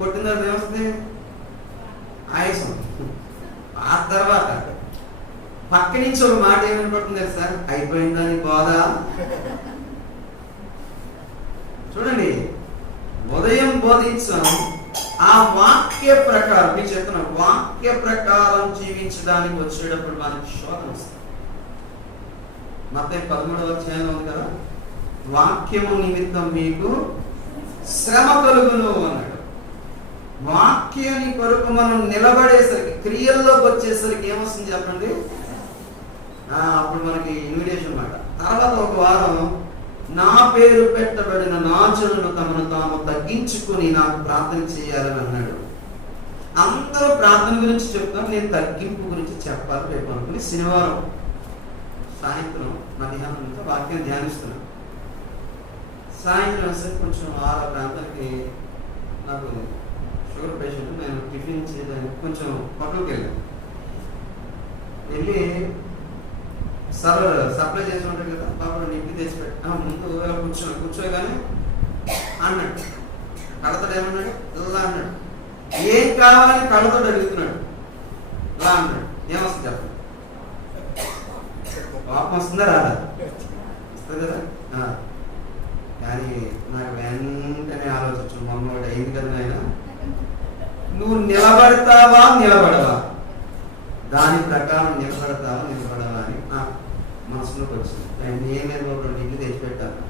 కొట్టిన తర్వాత ఏమొస్తుంది? ఆయాసం. ఆ తర్వాత పక్క నుంచి ఒక మాట ఏమనుకుంటుంది సార్, అయిపోయిందని బోధ. చూడండి, ఉదయం బోధించాం, ఆ వాక్య ప్రకారం మీకు చెప్తున్నా, వాక్య ప్రకారం జీవించడానికి వచ్చేటప్పుడు మనకి శోధన వస్తుంది. మత్తయి 13వ అధ్యాయంలో ఉంది కదా, వాక్యము నిమిత్తం మీకు శ్రమ కలుగును అన్నాడు. వాక్యాన్ని కొరకు మనం నిలబడేసరికి, క్రియల్లోకి వచ్చేసరికి ఏమొస్తుంది చెప్పండి? అప్పుడు మనకి ఇన్విటేషన్ మాట. తర్వాత ఒక వారం, నా పేరు పెట్టబడిన నా జనులు తమను తాము తగ్గించుకొని నాకు ప్రార్థన చేయాలని అన్నాడు. అందరూ ప్రార్థన గురించి చెప్తాం, నేను తగ్గింపు గురించి చెప్పాలి రేపు అనుకుని శనివారం సాయంత్రం మధ్యాహ్నం వాక్యం ధ్యానిస్తున్నాను. సాయంత్రం వస్తే కొంచెం 6 ప్రాంతానికి నాకు షుగర్ పేషెంట్, నేను టిఫిన్ చేయడానికి కొంచెం హోటల్కి వెళ్ళి సప్లై చేసి ఉంటాడు కదా, బాబు ఇంటికి తెచ్చిపెట్టి ముందు కూర్చోగానే అన్నాడు. కళ్ళతోడు ఏమన్నాడు? ఇలా అన్నాడు. ఏం కావాలని కళ్ళతోడు అడుగుతున్నాడు. ఇలా అన్నాడు. ఏమొస్తుంది చెప్పండి? పాపం వస్తుందా రాదా? వస్తుంది కదా. కానీ నాకు వెంటనే ఆలోచించు, మమ్మల్ని అయింది కదా ఆయన, నువ్వు నిలబడతావా నిలబడవా, దాని ప్రకారం నిలబడతావా నిలబడవా అని నా మనసులోకి వచ్చింది. నేనేదో 2 ఇల్లు తెచ్చిపెట్టాను.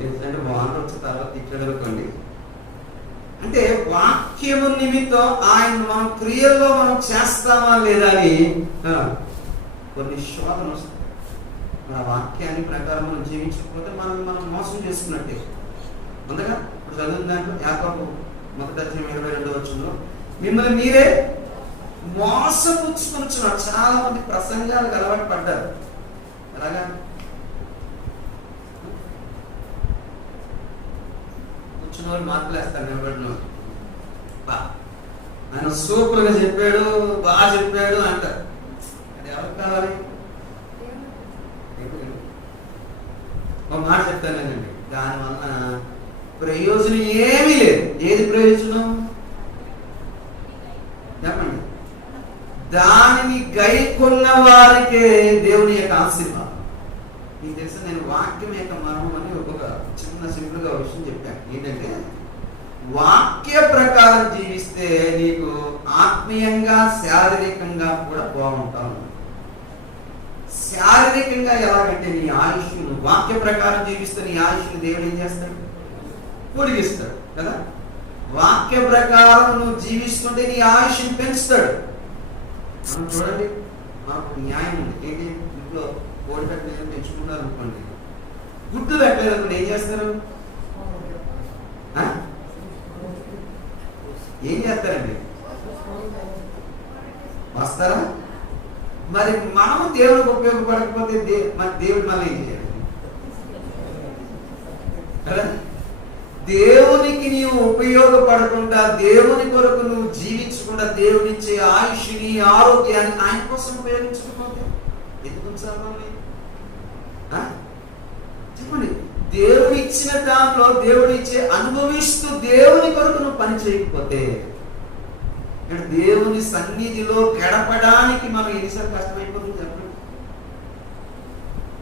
ఎందుకంటే వానరు వచ్చే తర్వాత తిట్టడనుకోండి. అంటే వాక్యము నిమిత్తం ఆయన మనం క్రియల్లో మనం చేస్తామా లేదా అని కొన్ని శోధన వస్తుంది. మన వాక్యాన్ని ప్రకారం మనం జీవించకపోతే మనం మోసం చేసుకున్నట్టే. అందుగా ఇప్పుడు చదువుతున్న దాంట్లో యాకోబు 1:22 మిమ్మల్ని మీరే మోసపుచ్చుకుంటున్నారు. చాలా మంది ప్రసంగాలకు అలవాటు పడ్డారు. ఎలాగా? కూర్చున్న వాళ్ళు మార్పులు వేస్తారు, నిలబడిన ఆయన సూపర్గా చెప్పాడు, బాగా చెప్పాడు అంటారు. అది ఎవరికి కావాలి? ఒక మాట చెప్తానండి, దానివల్ల ప్రయోజనం ఏమీ లేదు. ఏది ప్రయోజనం చెప్పండి? దానిని గైకొన్న వారికే దేవుని యొక్క ఆశీర్వాదం. మీకు తెలుసా, నేను వాక్యం యొక్క మర్మం అని ఒక చిన్న సింపుల్గా విషయం చెప్పాను. ఏంటంటే, వాక్య ప్రకారం జీవిస్తే నీకు ఆత్మీయంగా శారీరకంగా కూడా బాగుంటావు. శారీరకంగా ఎలాగంటే నీ ఆయుష్, వాక్య ప్రకారం జీవిస్తే నీ ఆయుష్ని దేవుడు ఏం చేస్తాడు? పొడిగిస్తాడు కదా. వాక్య ప్రకారం నువ్వు జీవిస్తుంటే నీ ఆయుష్ని పెంచుతాడు. మనం చూడండి, మనకు న్యాయం ఉంది. ఏంటి? ఇంట్లో కోడి పెట్టలేదు పెంచుకుంటారు అనుకోండి, గుడ్లు పెట్టలేదు అనుకోండి, ఏం చేస్తారు? ఏం చేస్తారండి? వస్తారా? మరి మనము దేవుడికి ఉపయోగపడకపోతే మరి దేవుడు మళ్ళీ ఏం చేయాలి కదా? దేవునికి నీవు ఉపయోగపడకుండా, దేవుని కొరకు నువ్వు జీవించకుండా, దేవుడిచ్చే ఆయుష్ని, ఆరోగ్యాన్ని ఆయన కోసం ఉపయోగించకపోతే ఎందుకు ఉంచాలి? చెప్పండి. దేవుడు ఇచ్చిన దాంట్లో, దేవుడు ఇచ్చే అనుభవిస్తూ దేవుని కొరకు నువ్వు పని చేయకపోతే, దేవుని సన్నిధిలో గడపడానికి మనం ఎన్నిసార్లు కష్టమైపోతుంది చెప్పండి.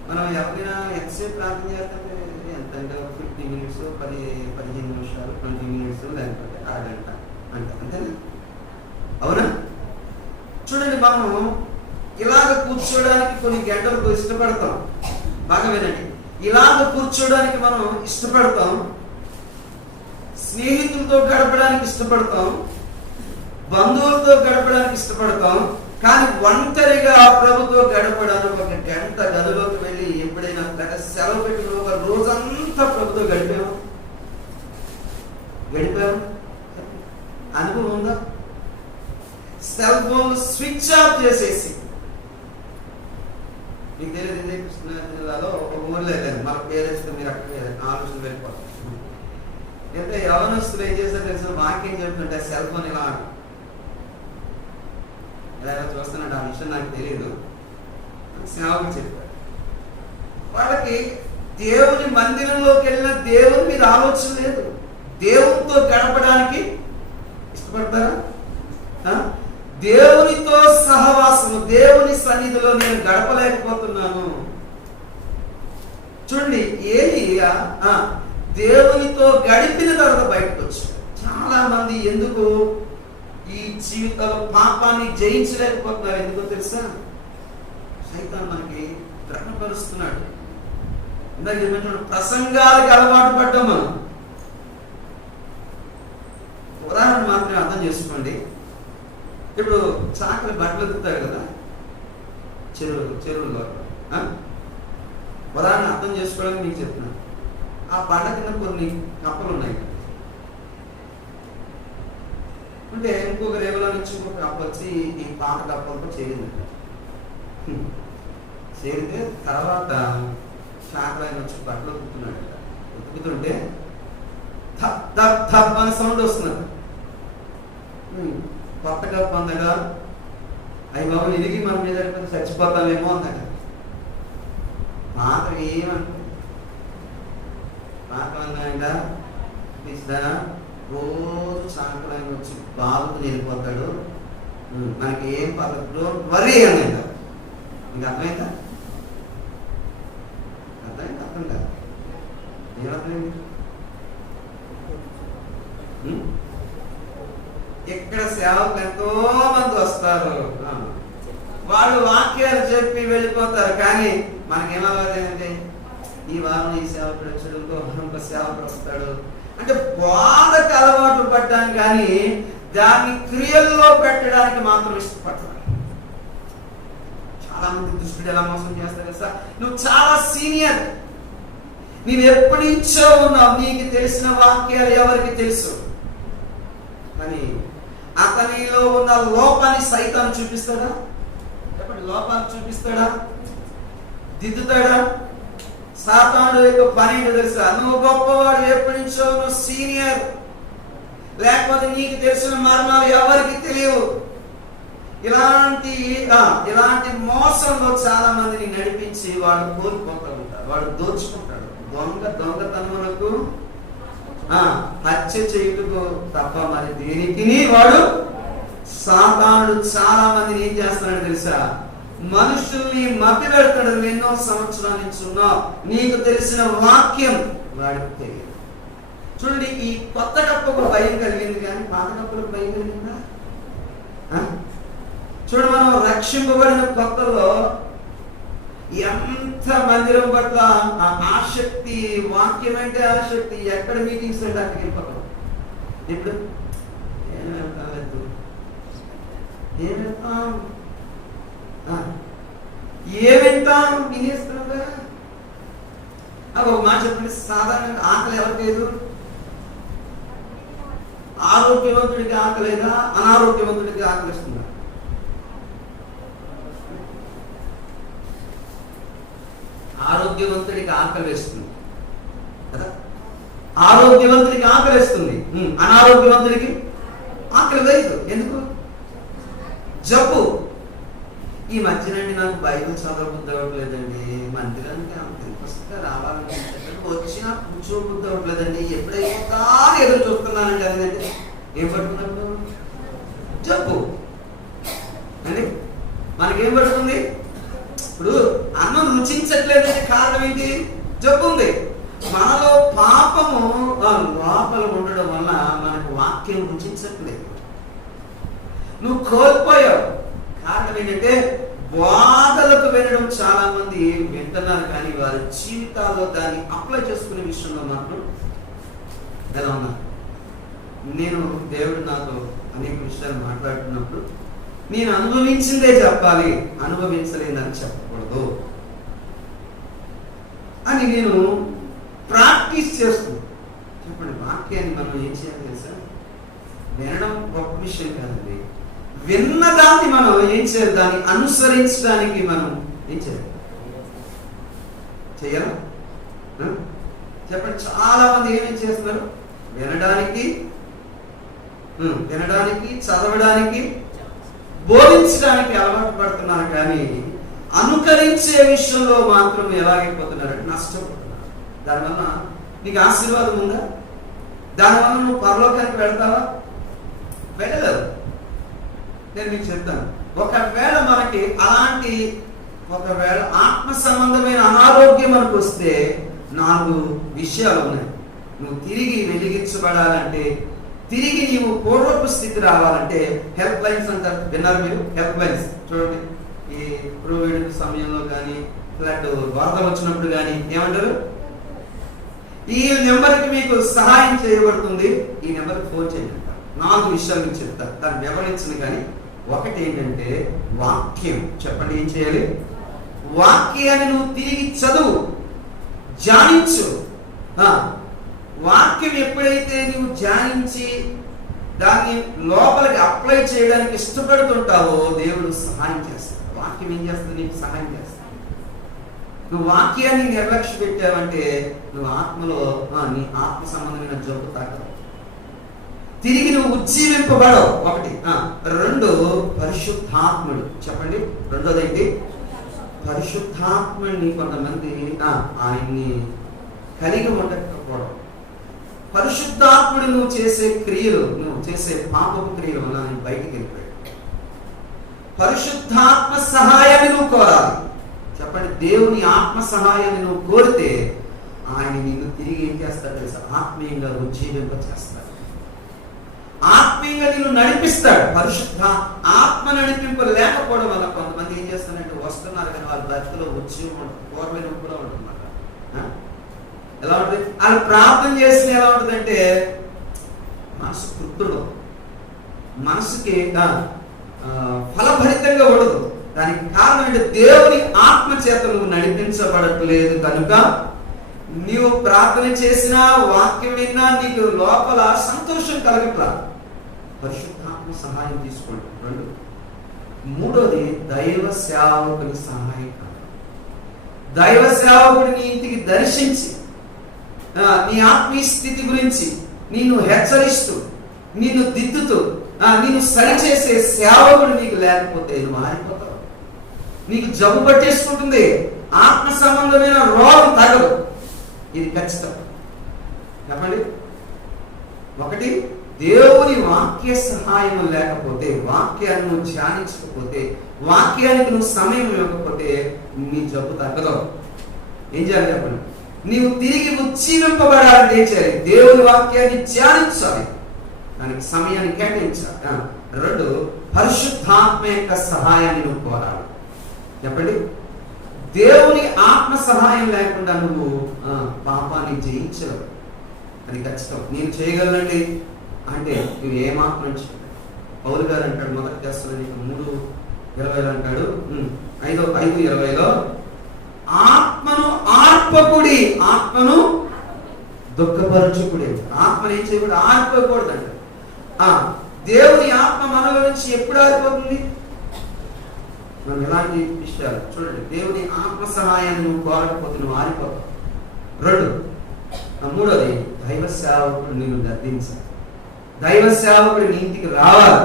మనం ఎవరైనా ఎంతసేపు ప్రార్థన చేస్తుంటే ఎంత అంటే 15 minutes, 15 నిమిషాలు, 20 minutes, లేకపోతే అరగంట అంటే అంతేనా? అవునా? చూడండి, మనం ఇలాగ కూర్చోడానికి కొన్ని గంటలకు ఇష్టపడతాం. బాగా వినండి, ఇలాగ కూర్చోడానికి మనం ఇష్టపడతాం, స్నేహితులతో గడపడానికి ఇష్టపడతాం, బంధువులతో గడపడానికి ఇష్టపడతాం. కానీ ఒంటరిగా ప్రభుతో గడపడానికి 1 గంట గదిలోకి వెళ్ళి ఎప్పుడైనా సెలవు పెట్టిన ఒక రోజంతా ప్రభుతో గడిపాము? అనుభవం ఉందా? సెల్ ఫోన్ స్విచ్ ఆఫ్ చేసేసి, మీకు తెలియదు, కృష్ణా జిల్లాలో ఒక ఊర్లో వెళ్ళాను, మన పేరెంట్స్తో మీరు అక్కడ ఆలోచన వెళ్ళిపోతారు. అయితే యవనస్తులు ఏం చేశారు తెలుసు? వాక్యం చెప్తుంటే సెల్ ఫోన్ ఇలా చూస్తున్నాడు. ఆ విషయం నాకు తెలియదు, సేవకు చెప్పాడు. వాళ్ళకి దేవుని మందిరంలోకి వెళ్ళిన దేవుని మీద ఆలోచన లేదు, దేవునితో గడపడానికి సన్నిధిలో నేను గడపలేకపోతున్నాను. చూడండి, ఏలియా దేవునితో గడిపిన తర్వాత బయటకు వచ్చాడు. చాలా మంది ఎందుకు ఈ జీవితంలో పాపాన్ని జయించలేకపోతున్నారు? ఎందుకో తెలుసా? సైతాన్ మనకి దృఢపరుస్తున్నాడు. ఇందాక ఏమంటున్నాడు, ప్రసంగాలకు అలవాటు పడ్డాం మనం. ఉదాహరణ మాత్రమే అర్థం చేసుకోండి. ఇప్పుడు చాకలి బట్టలు ఎత్తుతారు కదా చెరువుల్లో. ఉదాహరణ అర్థం చేసుకోవడానికి మీకు చెప్తున్నాను. ఆ బండ కింద కొన్ని కప్పలు ఉన్నాయి. అంటే ఇంకొక రేవులో నుంచి ఇంకొక కప్ప వచ్చి ఈ పాత కప్పలతో చేరింది. చేరితే తర్వాత చాకలైన వచ్చి బట్టలు ఉతుకుతున్నాడు. ఉతుకుతుంటే థప్ థప్ థప్ అని సౌండ్ వస్తున్నది. కొత్త కప్ప అందగా అవి బాబు ఇరిగి మన మీద చచ్చిపోతామేమో అందగా. పాత ఏమంటే పాత అందంగా పిస్తారా రోజు చాకలైన వచ్చి బాబుకు వెళ్ళిపోతాడు. మనకి ఏం పద్ధతిలో వరి అన్నది. మీకు అర్థమైందా? అర్థమైంది? అర్థం కాదు. ఏమర్థమైంది? ఇక్కడ సేవకు ఎంతో మంది వస్తారు, వాళ్ళు వాక్యాలు చెప్పి వెళ్ళిపోతారు. కానీ మనకేమవుతుందంటే ఈ వారం ఈ సేవకుడు వచ్చాడు, ఇంకో సేవకుడు వస్తాడు అంటే బోధకు అలవాటు పడ్డాను, కానీ దాన్ని క్రియల్లో పెట్టడానికి మాత్రం ఇష్టపడతాను. చాలా మంది దుష్టుడు ఎలా మోసం చేస్తారు సార్, నువ్వు చాలా సీనియర్, నేను ఎప్పటి నుంచో ఉన్నావు, నీకు తెలిసిన వాక్యాలు ఎవరికి తెలుసు, కానీ అతనిలో ఉన్న లోపాన్ని సైతాన్ని చూపిస్తాడా? చెప్పండి, లోపాన్ని చూపిస్తాడా? దిద్దుతాడా? సాతాను యొక్క పని ఏంటో తెలుసా? నువ్వు గొప్పవాడు, ఎప్పటి నుంచో నువ్వు సీనియర్, లేకపోతే నీకు తెలిసిన మర్మాలు ఎవరికి తెలియవు. ఇలాంటి మోసంలో చాలా మందిని నడిపించి వాడు కోల్పోతూ ఉంటాడు, వాడు దోచుకుంటాడు. దొంగతనములకు హత్య చేయుటకు తప్ప మరి దేనికి వాడు సాతానుడు చాలా మందిని ఏం చేస్తున్నాడు తెలుసా? మనుషుల్ని మభ్య పెడతాడు. ఎన్నో సంవత్సరాల నుంచి ఉన్నావు, నీకు తెలిసిన వాక్యం వాడికి తెలియదు. చూడండి, ఈ కొత్త కప్పకు భయం కలిగింది, కానీ పాత కప్పలకు భయం కలిగిందా? చూడు, మనం రక్షింపబడిన కొత్తలో ఎంత మందిరం పట్ల ఆసక్తి, వాక్యం అంటే ఆసక్తి, ఎక్కడ మీటింగ్స్ అంటే అక్కడికి వెళ్ళిపోతాం. ఇప్పుడు ఏమింటాం వినేస్తున్నా. ఒక మాట చెప్పండి, సాధారణంగా ఆకలి ఎవరికి లేదు? ఆరోగ్యవంతుడికి ఆకలేదా, అనారోగ్యవంతుడికి ఆకలిస్తుందా? ఆరోగ్యవంతుడికి ఆకలి వేస్తుంది కదా, ఆరోగ్యవంతుడికి ఆకలి వేస్తుంది, అనారోగ్యవంతుడికి ఆకలి వేయదు. ఎందుకు? జబ్బు. ఈ మధ్యనండి నాకు బైబిల్ చదవబుద్ధి అవ్వట్లేదండి, మందిరానికి అంత ఇంట్రెస్ట్గా రావాలని వచ్చినా కూర్చోబుద్ధి అవ్వట్లేదండి, ఎప్పుడైనా ఎదురు చూస్తున్నానండి. అదంటే ఏం పట్టుకున్నప్పుడు జబ్బు అండి. మనకేం పడుతుంది? ఇప్పుడు అన్నం రుచించట్లేదంటే కారణం ఏంటి? జబ్బు ఉంది మనలో. పాపము లోపల ఉండడం వల్ల మనకు వాక్యం రుచించట్లేదు, నువ్వు కోల్పోయావు. కారణం ఏంటంటే బోధలకు వినడం చాలా మంది వింటున్నారు, కానీ వారి జీవితాల్లో దాన్ని అప్లై చేసుకునే విషయంలో మాత్రం ఎలా ఉన్నారు? నేను దేవుడు నాతో అనేక విషయాలు మాట్లాడుతున్నప్పుడు నేను అనుభవించిందే చెప్పాలి, అనుభవించలేదని చెప్పకూడదు అని నేను ప్రాక్టీస్ చేస్తున్నాను. చెప్పండి, వాక్యాన్ని మనం ఏం చేయాలి తెలుసా? వినడం గొప్ప విషయం కాదండి, విన్నదాన్ని మనం ఏం చేయాలి? దాన్ని అనుసరించడానికి మనం ఏం చేయాలి? చెయ్యాలా? చెప్పండి, చాలా మంది ఏమేం చేస్తున్నారు? వినడానికి, చదవడానికి, బోధించడానికి అలవాటు పడుతున్నారు, కానీ అనుకరించే విషయంలో మాత్రం ఎలాగైపోతున్నారు? నష్టపోతున్నారు. దానివల్ల నీకు ఆశీర్వాదం ఉందా? దానివల్ల నువ్వు పరలోకానికి వెళ్తావా? వెళ్ళలేదు. నేను మీకు చెప్తాను, ఒకవేళ మనకి అలాంటి ఒకవేళ ఆత్మ సంబంధమైన అనారోగ్యం మనకు వస్తే 4 విషయాలు ఉన్నాయి. నువ్వు తిరిగి వెలిగించబడాలంటే, తిరిగి నీవు పూర్వపు స్థితి రావాలంటే హెల్ప్ లైన్స్ అంటారు. విన్నారు మీరు? హెల్ప్ లైన్స్ చూడండి. ఈ కోవిడ్ సమయంలో కానీ, ఫ్లడ్ వరదలు వచ్చినప్పుడు కానీ ఏమంటారు? ఈ నెంబర్కి మీకు సహాయం చేయబడుతుంది, ఈ నెంబర్కి ఫోన్ చేయండి. 4 విషయాలు మీకు చెప్తారు, దాన్ని వివరించను. కానీ ఒకటి ఏంటంటే వాక్యం. చెప్పండి, ఏం చేయాలి? వాక్యాన్ని నువ్వు తిరిగి చదువు, ధ్యానించు. వాక్యం ఎప్పుడైతే నువ్వు ధ్యానించి దాన్ని లోపలికి అప్లై చేయడానికి ఇష్టపడుతుంటావో దేవుడు సహాయం చేస్తాడు. వాక్యం ఏం చేస్తుంది? నీకు సహాయం చేస్తాడు. నువ్వు వాక్యాన్ని నిర్లక్ష్య పెట్టావంటే నువ్వు ఆత్మలో నీ ఆత్మ సంబంధమైన జబ్బు తాకవు. తిరిగి నువ్వు ఉజ్జీవింపబడవు. ఒకటి. 2 పరిశుద్ధాత్ముడు. చెప్పండి, రెండోది ఏంటి? పరిశుద్ధాత్ముడిని కొంతమంది ఆయన్ని కలిగి ఉండకపోవడం. పరిశుద్ధాత్ముడు నువ్వు చేసే క్రియలు, నువ్వు చేసే పాపపు క్రియలు వల్ల నేను బయటికి వెళ్ళిపోయాడు. పరిశుద్ధాత్మ సహాయాన్ని నువ్వు కోరాలి. చెప్పండి, దేవుని ఆత్మ సహాయాన్ని నువ్వు కోరితే ఆయన నిన్ను తిరిగి ఏం చేస్తాడు తెలుసా? ఆత్మీయంగా ఉజ్జీవింప చేస్తాడు, ఆత్మీయంగా నిన్ను నడిపిస్తాడు. పరిశుద్ధ ఆత్మ నడిపింపు లేకపోవడం వల్ల కొంతమంది ఏం చేస్తారంటే వస్తున్నారు కానీ వాళ్ళ భక్తిలో ఉజ్జీవం పూర్వమైన కూడా ఉంటుందన్నమాట. ఎలా ఉంటుంది? వాళ్ళు ప్రార్థన చేసిన ఎలా ఉంటుందంటే మనసు తృప్తుడు, మనసుకి ఫలభరితంగా ఉండదు. దానికి కారణం ఏంటి? దేవుని ఆత్మ చేత నువ్వు నడిపించబడట్లేదు కనుక నీవు ప్రార్థన చేసినా, వాక్యం విన్నా నీకు లోపల సంతోషం కలగట్లా. పరిశుద్ధాత్మ సహాయం తీసుకోండి. 2. 3వది దైవ సేవకుని సహాయం. దైవ సేవకుడు నీ ఇంటికి దర్శించి నీ ఆత్మీయ స్థితి గురించి నిన్ను హెచ్చరిస్తూ, నిన్ను దిద్దుతూ, నిన్ను సరిచేసే సేవకుడు నీకు లేకపోతే నువ్వు మారిపోతావు. నీకు జబ్బు పట్టేసుకుంటుంది, ఆత్మ సంబంధమైన రోగం తగదు. ఇది ఖచ్చితం. చెప్పండి, ఒకటి దేవుని వాక్య సహాయం లేకపోతే, వాక్యాన్ని నువ్వు ధ్యానించకపోతే, వాక్యానికి నువ్వు సమయం ఇవ్వకపోతే నీ జబ్బు తగ్గదు. ఏం చేయాలి చెప్పండి? నీవు తిరిగి ఉజ్జీవింపబడాలంటే ఏం చేయాలి? దేవుని వాక్యాన్ని ధ్యానించాలి, దానికి సమయాన్ని కేటాయించాలి. 2 పరిశుద్ధాత్మ యొక్క సహాయాన్ని నువ్వు కోరాలి. చెప్పండి, దేవుని ఆత్మ సహాయం లేకుండా నువ్వు పాపాన్ని జయించలేవు. అది ఖచ్చితం. నేను చేయగలనండి అంటే నువ్వు ఏమాత్మ నుంచి. పౌలు గారు అంటాడు, 1 Thessalonians 3:20 అంటాడు, 5:20లో ఆత్మను ఆర్పకుడి, ఆత్మను దుఃఖపరచుకుడి. ఆత్మను ఏం చేయకూడదు? ఆర్పకూడదు అంట. దేవుని ఆత్మ మనలో నుంచి ఎప్పుడు ఆరిపోతుంది? మనం ఎలాంటి విషయాలు చూడండి. దేవుని ఆత్మ సహాయాన్ని నువ్వు కోరకపోతే నువ్వు ఆరిపోతావు. 2. 3వది దైవ సేవకుడు నిన్ను గద్దించాలి. దైవ సేవకుడు నీ ఇంటికి రావాలి,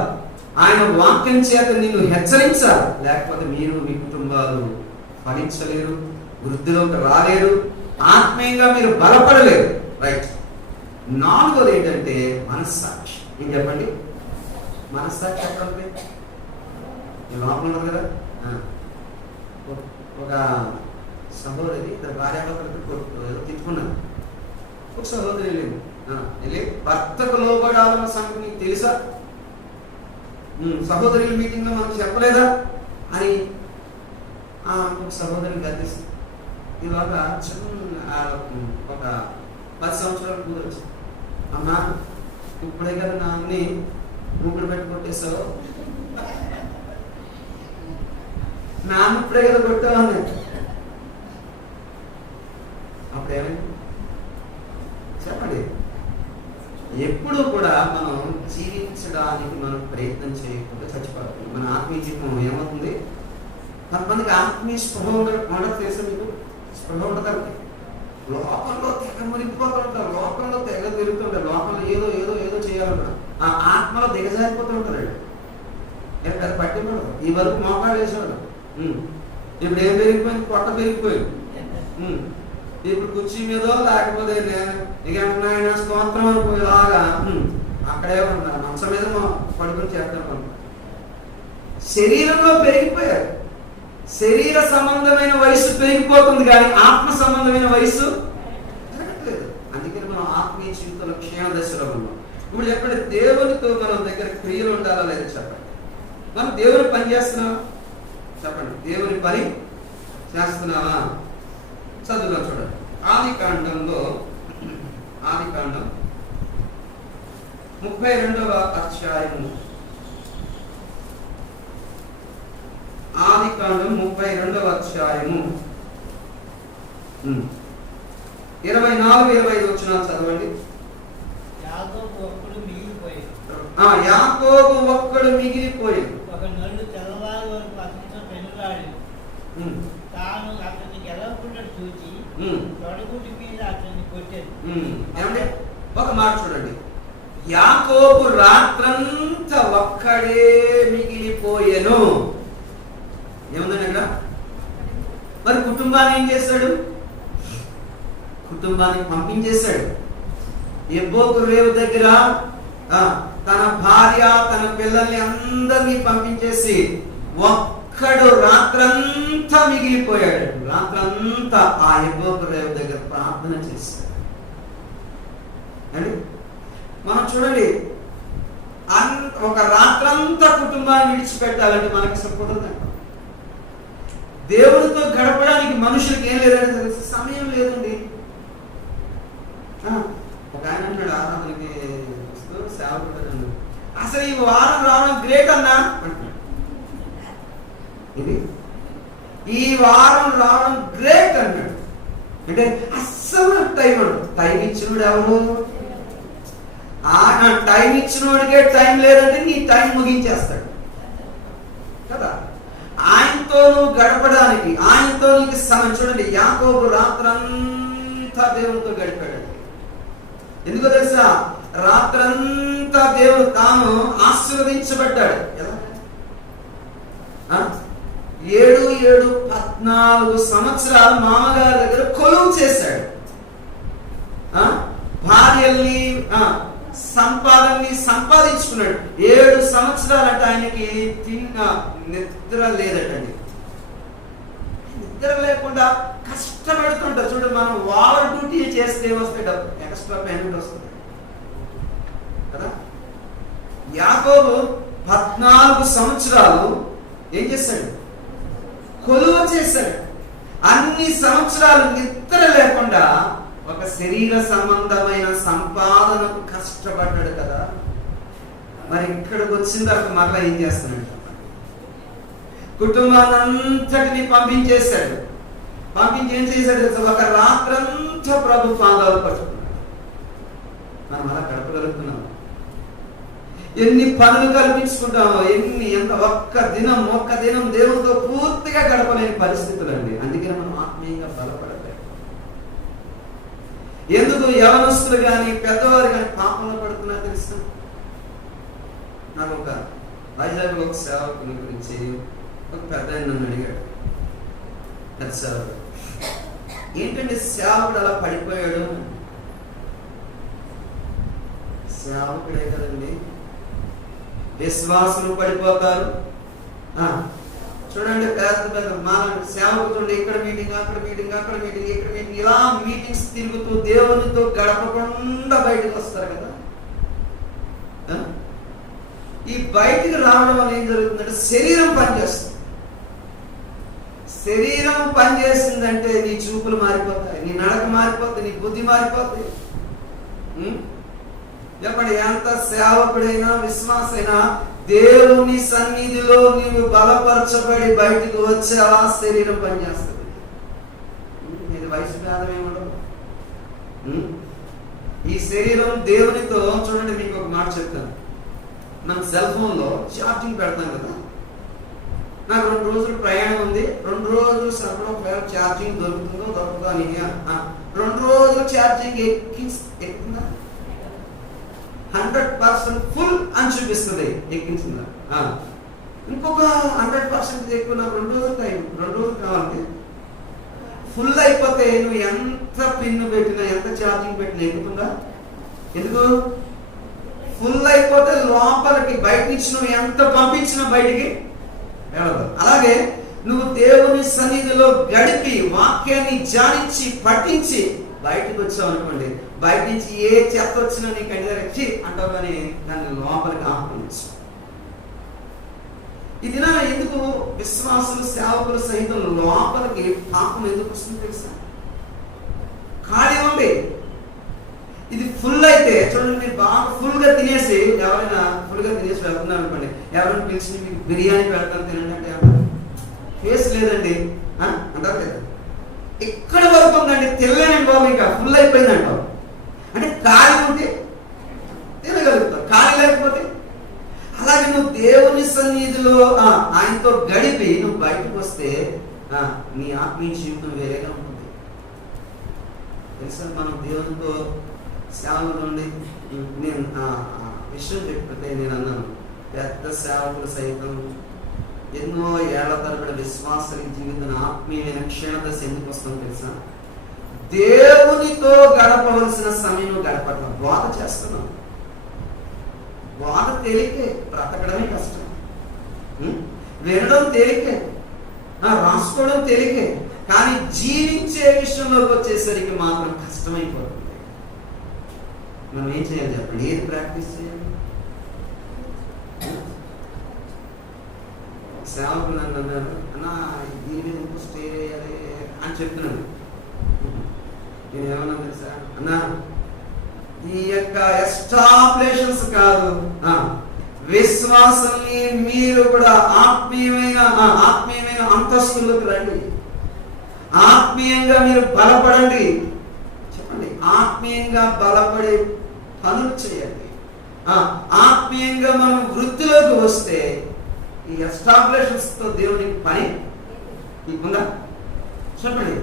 ఆయన వాక్యం చేత నిన్ను హెచ్చరించాలి. లేకపోతే మీరు మీ కుటుంబాలు ఫలించలేరు, వృద్ధిలోకి రాలేరు, ఆత్మీయంగా మీరు బలపడలేరు. రైట్. 4వది ఏంటంటే మనస్సాక్షి. ఏం చెప్పండి? మనస్సాక్షి ఎక్కడ ఉంది? లోపల ఉన్నది కదా. ఒక సహోదరి ఇద్దరు భార్యాభర్తలు తిట్టుకున్నారు. ఒక సహోదరి వెళ్ళి భర్తకు లోబడాలన్న సంగతి నీకు తెలుసా? సహోదరుల మీటింగ్ లో మనకు చెప్పలేదా అని ఒక సహోదరిని గర్దిస్తుంది. ఇవాళ ఒక 10 సంవత్సరాల కూతురు వచ్చింది. అమ్మా, ఇప్పుడే కదా నా అన్ని మూకుడు పెట్టి కొట్టేసావు, నాన్న ఇప్పుడే కదా కొట్టావు అన్న. అప్పుడేమైంది చెప్పండి? ఎప్పుడు కూడా మనం జీవించడానికి మనం ప్రయత్నం చేయకుండా చచ్చిపోతుంది. మన ఆత్మీయ జీవితం ఏమవుతుంది? కొంతమందికి ఆత్మీయ స్పృహ ఉండదు తెలుసా మీకు? స్పృహ ఉండదు. లోకంలో తెగ మునిగిపోతూ ఉంటారు, లోకంలో తెగ తిరుగుతుంటారు, లోకంలో ఏదో ఏదో ఏదో చేయాలన్నా ఆ ఆత్మలో దిగజారిపోతూ ఉంటారండి. అది పట్టింపడదు. ఈ వరకు మోకాలు వేసేవాడు, ఇప్పుడు ఏం పెరిగిపోయింది? పొట్ట పెరిగిపోయింది. ఇప్పుడు కుర్చీ మీదో లేకపోతే ఇక స్తోత్రం అనుకోలాగా అక్కడే ఉంటారు, మంచం మీద పడుకుని చేస్తాను. శరీరంలో పెరిగిపోయారు. శరీర సంబంధమైన వయసు పెరిగిపోతుంది కానీ ఆత్మ సంబంధమైన వయసు పెరగట్లేదు. అందుకని మనం ఆత్మీయ జీవితంలో క్షేమ దశలో ఉన్నాం. ఇప్పుడు చెప్పండి, దేవునితో మనం దగ్గర క్రియలు ఉండాలా లేదా చెప్పండి. మనం దేవుని పని చేస్తున్నావా చెప్పండి. దేవుని పని చేస్తున్నావా? చదువుగా చూడండి. ఆదికాండం 32వ అధ్యాయము. ఆదికాండం 32వ అధ్యాయము 24-25 వచనాలు చదవండి. యాకోబు ఒక్కడు మిగిలిపోయి ఒక నరుడు తెల్లవారి వరకు అతనితో పెనులాడి తాను అతన్ని గెలవకుండా చూచి తొడగుటి మీద అతన్ని కొట్టేది. ఏమంటే ఒక మాట చూడండి. యాకోబు రాత్రంతా ఒక్కడే మిగిలిపోయెను. ఏముందండి అక్కడ? మరి కుటుంబాన్ని ఏం చేశాడు? కుటుంబాన్ని పంపించేశాడు. ఎబ్బోకు రేవు దగ్గర తన భార్య తన పిల్లల్ని అందరినీ పంపించేసి ఒక్కడు రాత్రంతా మిగిలిపోయాడు. రాత్రంతా ఆ ఎబ్బోకు రేవు దగ్గర ప్రార్థన చేశాడు. అండి మనం చూడండి, ఒక రాత్రంతా కుటుంబాన్ని విడిచిపెట్టాలంటే మనకి సరిపోతుందండి. దేవుడితో గడపడానికి మనుషులకి ఏం లేదంటే సమయం లేదండి. ఒక ఆయన అంటాడు, ఆరాధనకి వస్తూ సేవకుడు, అసలు ఈ వారం రావడం గ్రేట్ అన్నా అంటున్నాడు. ఇది ఈ వారం రావడం గ్రేట్ అన్నాడు. అంటే అస్సలు టైం టైం ఇచ్చినోడు ఎవరు? టైం ఇచ్చినోడికే టైం లేదంటే నీ టైం ముగించేస్తాడు కదా. ఆయనతో నువ్వు గడపడానికి, ఆయనతో నీకు సమయం. చూడండి, యాకోబు రాత్రంతా దేవునితో గడిపాడు. ఎందుకో తెలుసా? రాత్రంతా దేవుడు తాను ఆశీర్వదించబడ్డాడు. ఎలా? 14 సంవత్సరాలు మామగారి దగ్గర కొలువు చేశాడు. భార్యల్ని సంపాదనని సంపాదించుకున్నాడు. 7 సంవత్సరాలంటే ఆయనకి నిద్ర లేదటండి. నిద్ర లేకుండా కష్టపడుతుంటారు. చూడండి, మనం ఓవర్ డ్యూటీ చేస్తే వస్తే డబ్బు ఎక్స్ట్రా పేమెంట్ వస్తుంది కదా. యాకోబు 14 సంవత్సరాలు ఏం చేశాడు? కొలువు చేశాడు. అన్ని సంవత్సరాలు నిద్ర లేకుండా ఒక శరీర సంబంధమైన సంపాదనకు కష్టపడ్డాడు కదా. మరి ఇక్కడికి వచ్చిన తర్వాత మరలా ఏం చేస్తున్నాడు? కుటుంబాన్నంతటిని పంపించేశాడు. పంపించి ఏం చేశాడు? ఒక రాత్రంతా ప్రభు పాదాలు పట్టుకున్నాడు. మనం అలా గడపగలుగుతున్నాము. ఎన్ని పనులు కల్పించుకుంటామో, ఒక్క దినం దేవునితో పూర్తిగా గడపలేని పరిస్థితులు అండి. అందుకని మనం ఆత్మీయంగా బలపడలేదు. ఎందుకు యవనస్తులు కానీ పెద్దవారు కానీ పాపంలో పడుతున్నా తెలుసు. నాకు ఒక వైజాగ్ ఒక సేవకుని గురించి ఒక పెద్ద నన్ను అడిగాడు. పెద్ద సేవకుడు, ఏంటంటే సేవకుడు అలా పడిపోయాడు? సేవకుడే కదండి, విశ్వాసులు పడిపోతారు. చూడండి, పెద్ద మాలాంటి సేవకుడు ఇక్కడ మీటింగ్, అక్కడ మీటింగ్, అక్కడ మీటింగ్, ఇక్కడ మీటింగ్, ఇలా మీటింగ్స్ తిరుగుతూ దేవునితో గడపకుండా బయటకు వస్తారు కదా. ఈ బయటికి రావడం వల్ల ఏం జరుగుతుందంటే శరీరం పనిచేస్తుంది. శరీరం పనిచేసిందంటే నీ చూపులు మారిపోతాయి, నీ నడక మారిపోతాయి, నీ బుద్ధి మారిపోతాయి. చెప్పండి, ఎంత సేవకుడైనా విశ్వాసైనా దేవుని సన్నిధిలో నీవు బలపరచబడి బయటకు వచ్చావా శరీరం పనిచేస్తుంది. ఇది వయసు భేదం ఏముండదు. ఈ శరీరం దేవునితో. చూడండి, మీకు ఒక మాట చెప్తాను. మన సెల్ ఫోన్లో ఛార్జింగ్ పెడతాం కదా. నాకు 2 రోజులు ప్రయాణం ఉంది, 2 రోజులు సర్వలో ఛార్జింగ్ దొరుకుతుందో అని 2 రోజులు ఛార్జింగ్ ఎక్కుతుందా? 100% ఫుల్ అని చూపిస్తుంది. ఎక్కించిందా? ఇంకొక 100% ఎక్కువ. నాకు 2 రోజులు టైం, 2 రోజులు కావాలి. ఫుల్ అయిపోతే నువ్వు ఎంత పిన్ను పెట్టినా, ఎంత ఛార్జింగ్ పెట్టినా ఎక్కుతుందా? ఎందుకు? ఫుల్ అయిపోతే లోపలికి, బయట నుంచి నువ్వు ఎంత పంపించినా బయటికి వెళ్ళదు. అలాగే నువ్వు దేవుని సన్నిధిలో గడిపి వాక్యాన్ని ధ్యానించి పఠించి బయటకు వచ్చావు అనుకోండి, బయట నుంచి ఏ చెత్త వచ్చినా నీకు అడిగి అంటావు, కానీ దాన్ని లోపలికి ఆహ్వానించు. ఈ దినాన ఎందుకు విశ్వాసులు సేవకులు సహితం లోపలికి పాపం ఎందుకు వస్తుంది తెలుసా? ఖాళీ ఉంది. ఇది ఫుల్ అయితే చూడండి, మీరు బాగా ఫుల్గా తినేసి ఎవరైనా ఫుల్గా తినేసి వెళ్తున్నారు అనుకోండి, ఎవరైనా పిలిచి మీకు బిర్యానీ పెడతాను తినండి అంటే ఫేస్ లేదండి అంటారు కదా. ఇక్కడ వరకు ఉందండి, తినలేనండి బాబు, ఇంకా ఫుల్ అయిపోయింది అంటావు. అంటే ఖాళీ ఉంటే తినగలుగుతావు, ఖాళీ లేకపోతే. అలాగే నువ్వు దేవుని సన్నిధిలో ఆయనతో గడిపి నువ్వు బయటకు వస్తే నీ ఆత్మీయ జీవితం వేరేగా ఉంటుంది. తెలుసా, మనం దేవునితో సేవలు నుండి నేను విషయం చెప్పితే నేను అన్నాను, పెద్ద సేవకులు సైతం ఎన్నో ఏళ్ల తరబడి విశ్వాస జీవితం ఆత్మీయమైన క్షీణదశ ఎందుకు వస్తుందో తెలుసా? దేవునితో గడపవలసిన సమయం గడపట్ల బోధ చేస్తున్నాం. బోధ తేలికే, బ్రతకడమే కష్టం. వినడం తేలికే, రాసుకోవడం తేలికే, కానీ జీవించే విషయంలోకి వచ్చేసరికి మాత్రం కష్టమైపోతుంది. మనం ఏం చేయాలి చెప్పండి? ఏది ప్రాక్టీస్ చేయాలి? సేవకులు నన్ను అన్నారు, అన్నా దీని మీద ఎందుకు స్టే చేయాలి అని చెప్తున్నాను. నేను ఏమన్నా తెలుసా అన్నా, ఈ యొక్క ఎస్టాబ్లిషన్స్ కాదు, విశ్వాసాన్ని మీరు కూడా ఆత్మీయమైన అంతస్తులకు రండి, ఆత్మీయంగా మీరు బలపడండి. చెప్పండి, ఆత్మీయంగా బలపడే పనులు చేయండి. ఆత్మీయంగా మనం వృద్ధిలోకి వస్తే ఈ ఎస్టాబ్లిషన్స్ తో దేవునికి పని నీకుందా? చెప్పండి.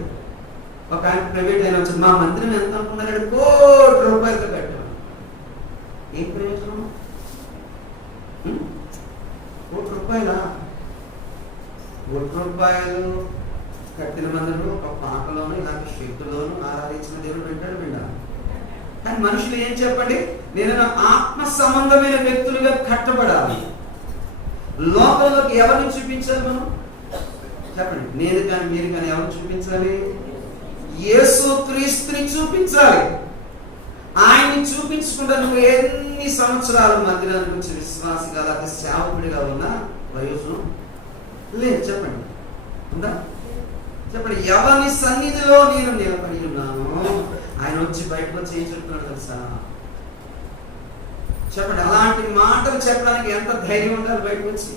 ఒక ఆయన ప్రైవేట్ అయినా వచ్చింది, మా మందిరం ఎంత అనుకున్నాడు, ₹1,00,00,000 కట్టాము. ఏం ప్రయోజనం? ₹1,00,00,000 ₹1,00,00,000 కట్టిన మందిరంలో ఒక పాకలోను ఇలాంటి షెడ్డులోను ఆరాధించిన దేవుడు వింటాడు విండా. కానీ మనుషులు ఏం చెప్పండి, నేను ఆత్మ సంబంధమైన వ్యక్తులుగా కట్టబడాలి. లోకంలోకి ఎవరిని చూపించాలి మనం? చెప్పండి, నేను కానీ మీరు కానీ ఎవరిని చూపించాలి? యేసు క్రీస్తుని చూపించాలి. ఆయన్ని చూపించకుండా నువ్వు ఎన్ని సంవత్సరాలు మందిరానికి వచ్చి విశ్వాసిగా లేకపోతే సేవకుడిగా ఉన్నా ప్రయోజనం లేదు. చెప్పండి, ఉందా? చెప్పండి, ఎవరి సన్నిధిలో నేను నిలబడి ఉన్నాను, ఆయన వచ్చి బయటకు వచ్చి ఏం చెప్తున్నాడు తెలుసా? చెప్పండి, అలాంటి మాటలు చెప్పడానికి ఎంత ధైర్యం ఉండాలి బయటకు వచ్చి?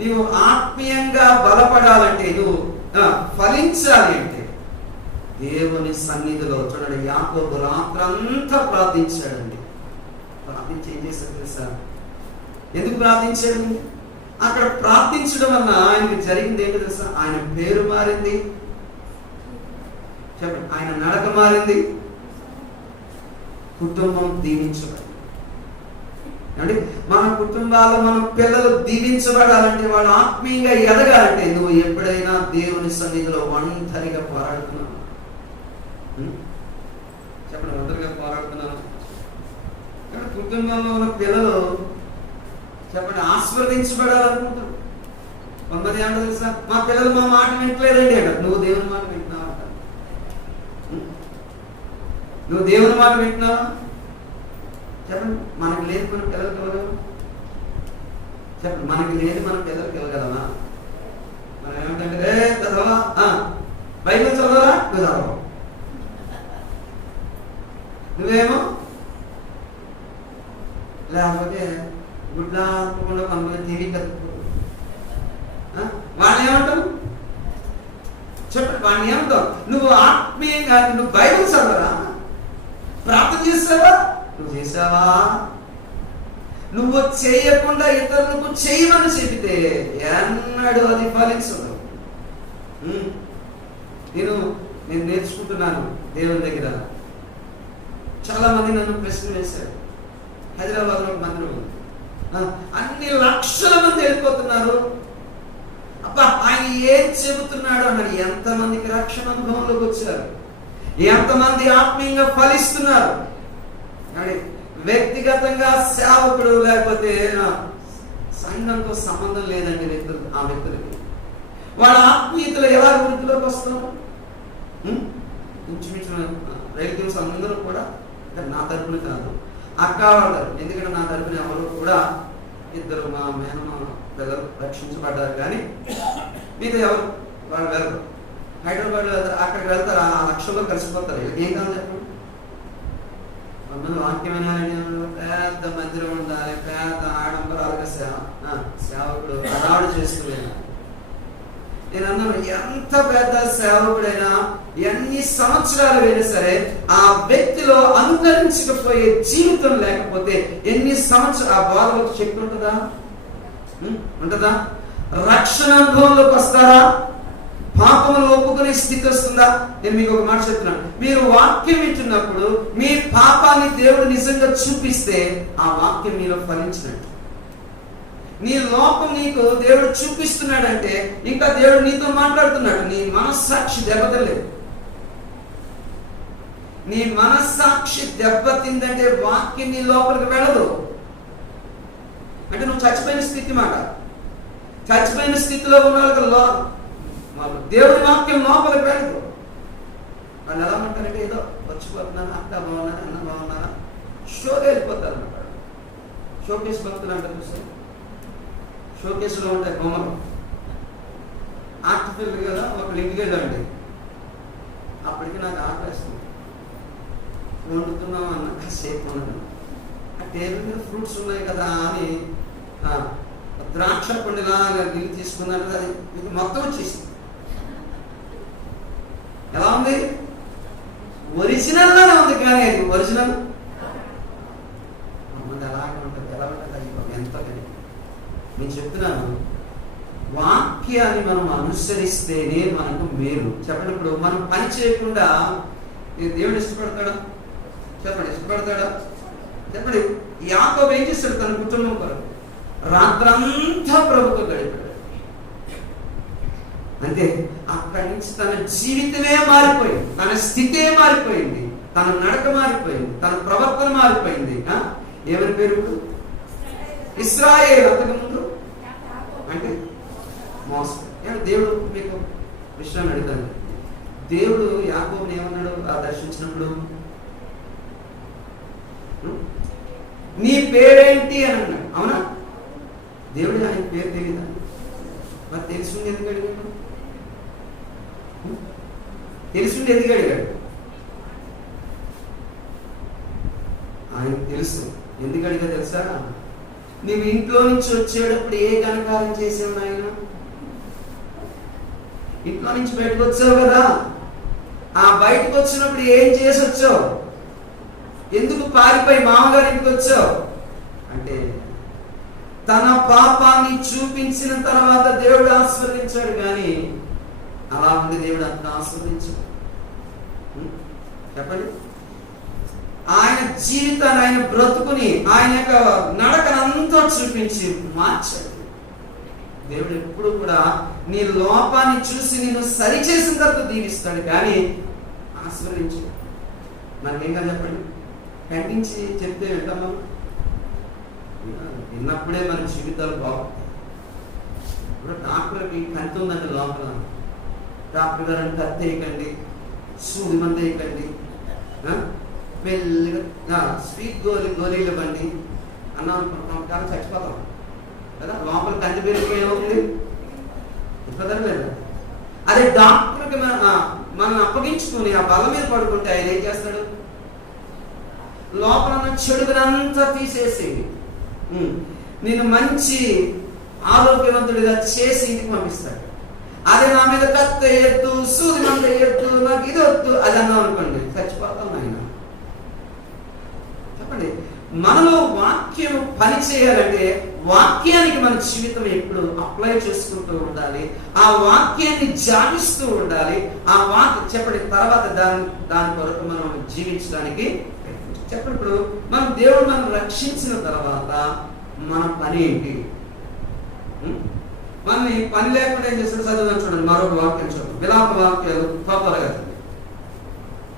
నీవు ఆత్మీయంగా బలపడాలంటే, నువ్వు ఫలించాలి అంటే దేవుని సన్నిధిలో చూడండి, యాకోబు రాత్రంతా ప్రార్థించాడండి. ప్రార్థించి ఏం చేశాడు తెలుసా? ఎందుకు ప్రార్థించాడు? అక్కడ ప్రార్థించడం వల్ల ఆయనకి జరిగింది ఏంటో తెలుసా? ఆయన పేరు మారింది. చెప్పండి, ఆయన నడక మారింది, కుటుంబం దీవించబడింది. అంటే మన కుటుంబాల్లో మన పిల్లలు దీవించబడాలంటే, వాళ్ళు ఆత్మీయంగా ఎదగాలంటే, నువ్వు ఎప్పుడైనా దేవుని సన్నిధిలో ఒంటరిగా పోరాడుతున్నావు? చెప్పండి, ఒంటరిగా పోరాడుతున్నాను. కుటుంబంలో ఉన్న పిల్లలు చెప్పండి ఆశీర్వదించబడాలనుకుంటారు. కొంతమంది ఏమంటారు తెలుసా? మా పిల్లలు మా మాట వింటలేదండి అంటారు. నువ్వు దేవుని మాట వింటున్నావు అంట. నువ్వు దేవుని మాట వింటున్నావా? చెప్పండి, మనకి లేదు మన పిల్లలకి ఇవ్వగలమా? చెప్పండి, మనకి లేదు మన పిల్లలకి ఇవ్వగలమా? మనం ఏమిటంటే చదవా, బైబిల్ చదవరా, నువ్వు చదవవు. నువ్వేమో లేకపోతే గుడ్లా అనుకోకుండా కొంతమంది టీవీ కలుపుకో. వాడిని ఏమంటావు? చెప్పండి, వాడిని ఏమంటావు? నువ్వు ఆత్మీయంగా నువ్వు బైబిల్ చదవరా? ప్రార్థన చేసావా? నువ్వు చేసావా? నువ్వు చేయకుండా ఇతరులకు చేయమని చెబితే ఎన్నడూ అది ఫలించదు. నేను నేర్చుకుంటున్నాను దేవుని దగ్గర. చాలా మంది నన్ను ప్రశ్న వేశారు. హైదరాబాద్ లో మందిరం అన్ని లక్షల మంది వెళ్ళిపోతున్నారు, అబ్బా ఆయన ఏం చెబుతున్నాడు అన్నాడు. ఎంతమందికి రక్షణ అనుభవంలోకి వచ్చారు, ఎంతమంది ఆత్మీయంగా ఫలిస్తున్నారు? వ్యక్తిగతంగా సేవకుడు లేకపోతే సంఘంతో సంబంధం లేదండి ఆ వ్యక్తులకి. వాళ్ళ ఆత్మీయతలు ఎలా వృద్ధిలోకి వస్తారు? ఇంచుమించు రైతులు అందరూ కూడా నా తరపున కాదు, అక్క వాళ్ళ తరపున. ఎందుకంటే నా తరపున ఎవరు కూడా ఇద్దరు మా మేనమా దగ్గర రక్షించబడ్డారు, కానీ మీద ఎవరు వాళ్ళు వెళ్ళరు. హైదరాబాద్ వెళ్తారు, అక్కడికి వెళ్తారు, ఆ లక్ష్యంలో కలిసిపోతారు. వీళ్ళకి ఏం కాదు చెప్పండి. కొంతమంది వాక్యమైన పెద్ద మందిరం ఉండాలి, పెద్ద ఆడంబరాలుగా సేవకుడు అదాడు చేస్తున్నాను. నేను అన్నాను, ఎంత పెద్ద సేవకుడైనా ఎన్ని సంవత్సరాలు అయినా సరే ఆ వ్యక్తిలో అనుకరించకపోయే జీవితం లేకపోతే ఎన్ని సంవత్సరాలు ఆ బాధలకు శక్తి ఉంటుందా? ఉంటుందా? రక్షణ అనుభవంలోకి వస్తారా? పాపములు ఒప్పుకునే స్థితి వస్తుందా? నేను మీకు ఒక మాట చెప్తున్నాను. మీరు వాక్యం వింటున్నప్పుడు మీ పాపాన్ని దేవుడు నిజంగా చూపిస్తే ఆ వాక్యం మీలో ఫలించినట్టు. నీ లోపం నీకు దేవుడు చూపిస్తున్నాడంటే ఇంకా దేవుడు నీతో మాట్లాడుతున్నాడు. నీ మనస్సాక్షి దెబ్బతలేదు. నీ మనస్సాక్షి దెబ్బతిందంటే వాక్యం నీ లోపలికి వెళ్ళదు. అంటే నువ్వు చచ్చిపోయిన స్థితి మాట. చచ్చిపోయిన స్థితిలో ఉన్న దేవుడి వాక్యం లోపలికి వెళ్ళదు. వాళ్ళు ఎలా అంటారంటే ఏదో వచ్చిపోతున్నాను, అక్క బాగున్నాను, అన్న బాగున్నారా, షోకి వెళ్ళిపోతారు అన్నమాట. షోకేస్ భక్తులు అంటారు చూసారు, షోకేసులో ఉంటాయి బొమ్మలు. ఆర్టిఫిల్ కదా, ఒకళ్ళు ఇంటికి వెళ్ళండి, అప్పటికి నాకు ఆకలిస్తుంది, వండుతున్నాం అన్న కాసేపు ఉన్నాను. ఆ టేబుల్ మీద ఫ్రూట్స్ ఉన్నాయి కదా అని ద్రాక్ష పండులాగా గిల్లి తీసుకున్నాను కదా, ఇది మొత్తం వచ్చేసింది. ఎలా ఉంది? ఒరిజినల్ లానే ఉంది, కానీ అది ఒరిజినల్ అలాగే ఉంటుంది. ఎలా ఉంటుంది? ఎంత నేను చెప్తున్నాను, వాక్యాన్ని మనం అనుసరిస్తేనే మనకు మేలు. చెప్పండి, ఇప్పుడు మనం పని చేయకుండా దేవుడు ఇష్టపడతాడా? చెప్పండి, ఇష్టపడతాడా? చెప్పండి. యాకోబు ఏం చేస్తాడు? తన కుటుంబం కొరకు రాత్రంతా ప్రభుతో గడిపాడు. అంటే అక్కడి నుంచి తన జీవితమే మారిపోయింది, తన స్థితే మారిపోయింది, తన నడక మారిపోయింది, తన ప్రవర్తన మారిపోయింది. ఏమని పేరు? ఇశ్రాయేలు. అంతకుముందు అంటే మోసం. దేవుడు మీకు విషయం అడుగుతాను. దేవుడు యాకోబుని ఏమన్నాడు దర్శించినప్పుడు? నీ పేరేంటి అని అన్నాడు. అవునా? దేవుడు ఆయన పేరు తెలియదా? మరి తెలుసుండి ఎందుకు అడిగాడు? తెలుసుండి ఎందుకు అడిగాడు? ఆయన తెలుసు. ఎందుకు అడిగా తెలుసా? నీవు ఇంట్లో నుంచి వచ్చేటప్పుడు ఏ ఘనకార్యం చేసావు నాయన? ఇంట్లో నుంచి బయటకు వచ్చావు కదా, ఆ బయటకు వచ్చినప్పుడు ఏం చేసి వచ్చావు? ఎందుకు పారిపోయి మామగారి ఇంటికి వచ్చావు? అంటే తన పాపాన్ని చూపించిన తర్వాత దేవుడు ఆశీర్వదించాడు, కానీ అలా ఉంది దేవుడు అంత ఆశీర్వదించాడు. చెప్పండి. ఆయన జీవితాన్ని, ఆయన బ్రతుకుని, ఆయన యొక్క నడకనంతా చూపించి మార్చాడు. దేవుడు ఎప్పుడు కూడా నీ లోపాన్ని చూసి నిన్ను సరిచేసిన తర్వాత దీవిస్తాడు, కానీ ఆశీర్వదించాడు. మనకేంగా చెప్పండి, ఖండించి చెప్తే వింటామా? విన్నప్పుడే మన జీవితాలు బాగుంటాయి. ఇప్పుడు డాక్టర్కి కంటి ఉందండి లోపల, డాక్టర్ గారు కత్తి వేయకండి, సూది మంది వేయకండి, మెల్లిగా స్వీట్ గోళీలు ఇవ్వండి అన్నాం అనుకుంటున్నాం, కానీ చచ్చిపోతాం కదా. లోపల కంటి పెరిగి ఏమవుతుంది? ఇబ్బంది లేదు. అదే డాక్టర్కి మనం అప్పగించుకుని ఆ బల్ల మీద పడుకుంటే ఆయన ఏం చేస్తాడు? లోపల ఉన్న చెడుగునంతా తీసేసి నేను మంచి ఆరోగ్యవంతుడిగా చేసి ఇంటికి పంపిస్తాడు. అదే నా మీద కత్తి వేయద్దు, సూది మంద వేయద్దు, నాకు ఇది వద్దు అది అన్నాం అనుకోండి, చచ్చిపోతాం ఆయన. చెప్పండి. మనలో వాక్యం పని చేయాలంటే వాక్యానికి మన జీవితం ఎప్పుడు అప్లై చేసుకుంటూ ఉండాలి, ఆ వాక్యాన్ని జానిస్తూ ఉండాలి. ఆ వాక్యం చెప్పండి. తర్వాత దాని కొరకు మనం జీవించడానికి చెప్పండి. ఇప్పుడు మనం దేవుడు మనం రక్షించిన తర్వాత మన పని ఏంటి? మనం పని లేకుండా ఏం చేస్తాడు? చదువుదాం చూడండి, మరొక వాక్యం చూడండి. విలాప వాక్యాలు త్వరగా.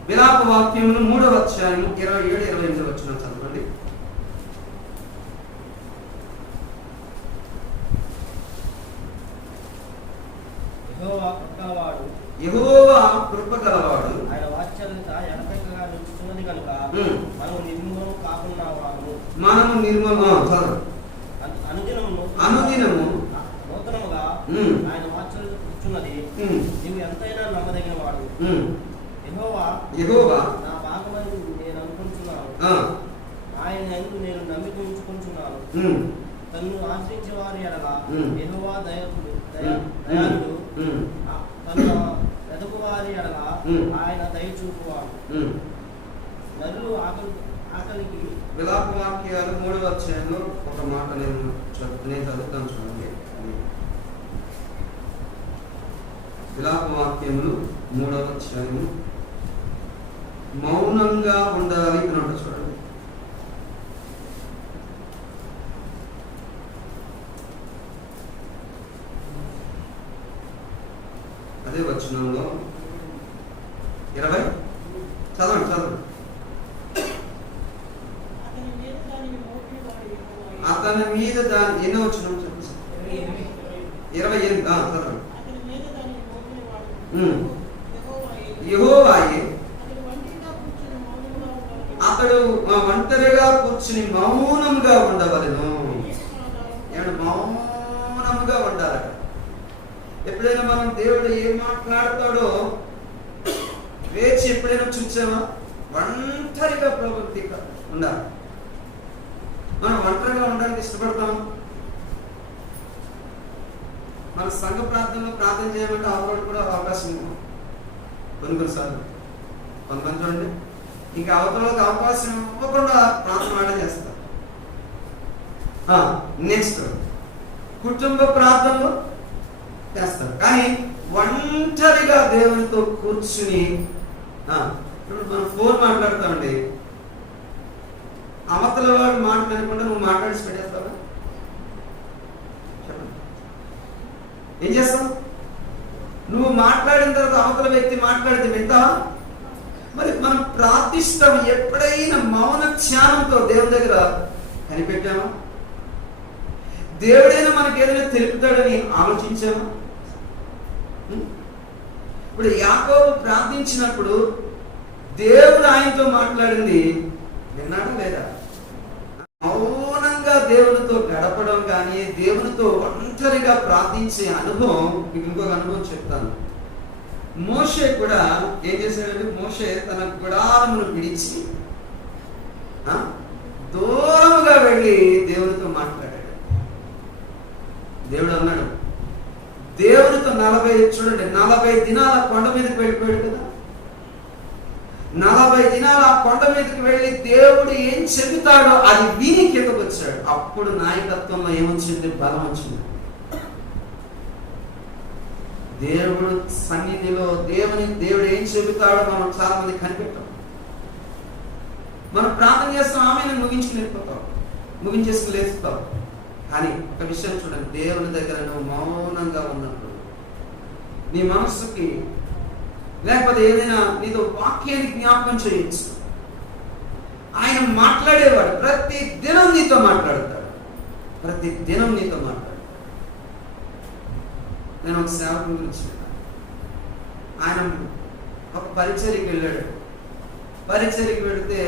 విలాప వాక్యములు 3వ అధ్యాయము 27-28 వచనం చదవండి. కాకుండా వారు మనము అనుదినము నూతనముగా ఆయన వాక్యం కూర్చున్నది. నీవు ఎంతైనా నమ్మదగిన వాడు. యెహోవా నా భాగమని నేను అనుకుంటున్నాను. ఆయన యందు నేను నమ్మిక ఉంచుకుంటున్నాను. తన్ను ఆశ్రయించే వారి ఎడల యెహోవా దయాళుడు. తను ఎదుగు వారి ఎడల ఆయన దయ చూపువాడు. నరులు ఆకలికి విలాప వాక్యాలు 3వ అధ్యాయంలో ఒక మాట నేను చదువుతాను చూడండి. విలాప వాక్యములు 3వ అధ్యాయము మౌనంగా ఉండాలి అని ఉంటుంది చూడండి. అదే వచనంలో 20 చదవండి. అతని మీద దాని ఎన్నో వచనం చెప్పండి. 28 చదవండి. యెహోవాయే అతడు ఒంటరిగా కూర్చుని మౌనంగా ఉండవలెను. ఏమంటే మౌనంగా ఉండాలట. ఎప్పుడైనా మనం దేవుడు ఏం మాట్లాడతాడో వేచి ఎప్పుడైనా చూసామా? ఒంటరిగా ప్రవృత్తి ఉండాలి. మనం ఒంటరిగా ఉండడానికి ఇష్టపడతాం. మన సంఘ ప్రార్థనలో ప్రార్థన చేయమంటే అవరోడు కూడా అవకాశం ఇవ్వం కొన్నిసార్లు. కొంతమంది చూడండి ఇంకా అవతలకి అవకాశం ఇవ్వకుండా ప్రార్థన ఆడ చేస్తారు. నెక్స్ట్ కుటుంబ ప్రార్థనలు చేస్తారు. కానీ ఒంటరిగా దేవునితో కూర్చుని ఇప్పుడు మనం ఫోన్ మాట్లాడతామండి. అవతల వాడు మాట్లాడకుండా నువ్వు మాట్లాడి పెట్టేస్తావా? చెప్పండి, ఏం చేస్తావు? నువ్వు మాట్లాడిన తర్వాత అవతల వ్యక్తి మాట్లాడితే వింటావా? మరి మనం ప్రార్థిస్తాం. ఎప్పుడైనా మౌన ధ్యానంతో దేవుని దగ్గర కనిపెట్టామా? దేవుడైనా మనకి ఏదైనా తెలుపుతాడని ఆలోచించామా? ఇప్పుడు యాకోబు ప్రార్థించినప్పుడు దేవుడు ఆయనతో మాట్లాడింది విన్నాడా లేదా? మౌనంగా దేవునితో గడపడం కానీ దేవునితో ఒంటరిగా ప్రార్థించే అనుభవం. మీకు ఇంకొక అనుభవం చెప్తాను. మోషే కూడా ఏం చేశాడంటే, మోషే తన గుడారమును విడిచి దూరముగా వెళ్ళి దేవునితో మాట్లాడాడు. దేవుడు అన్నాడు, దేవునితో 40 దినాల కొండ మీదకి వెళ్ళిపోయాడు కదా. 40 దినాలు ఆ కొండ మీదకి వెళ్ళి దేవుడు ఏం చెబుతాడో అది విని కిందకు వచ్చాడు. అప్పుడు నాయకత్వంలో ఏమొచ్చింది? బలం వచ్చింది. దేవుడు సన్నిధిలో దేవుడు ఏం చెబుతాడో మనం చాలా మంది కనిపెట్టాం. మనం ప్రార్థన చేస్తాం, ఆమెను ముగించుకుని వెళ్ళిపోతాం, ముగించేసుకుని లేస్తాం. కానీ ఒక విషయం చూడండి, దేవుని దగ్గర నువ్వు మౌనంగా ఉన్నప్పుడు నీ మనస్సుకి లేకపోతే ఏదైనా నీతో వాక్యాన్ని జ్ఞాపకం చేయొచ్చు. ఆయన మాట్లాడేవాడు. ప్రతి దినం నీతో మాట్లాడతాడు. నేను ఒక సేవకుని గురించి ఆయన ఒక పరిచర్యకి వెళ్ళాడు. పరిచర్యకి వెళితే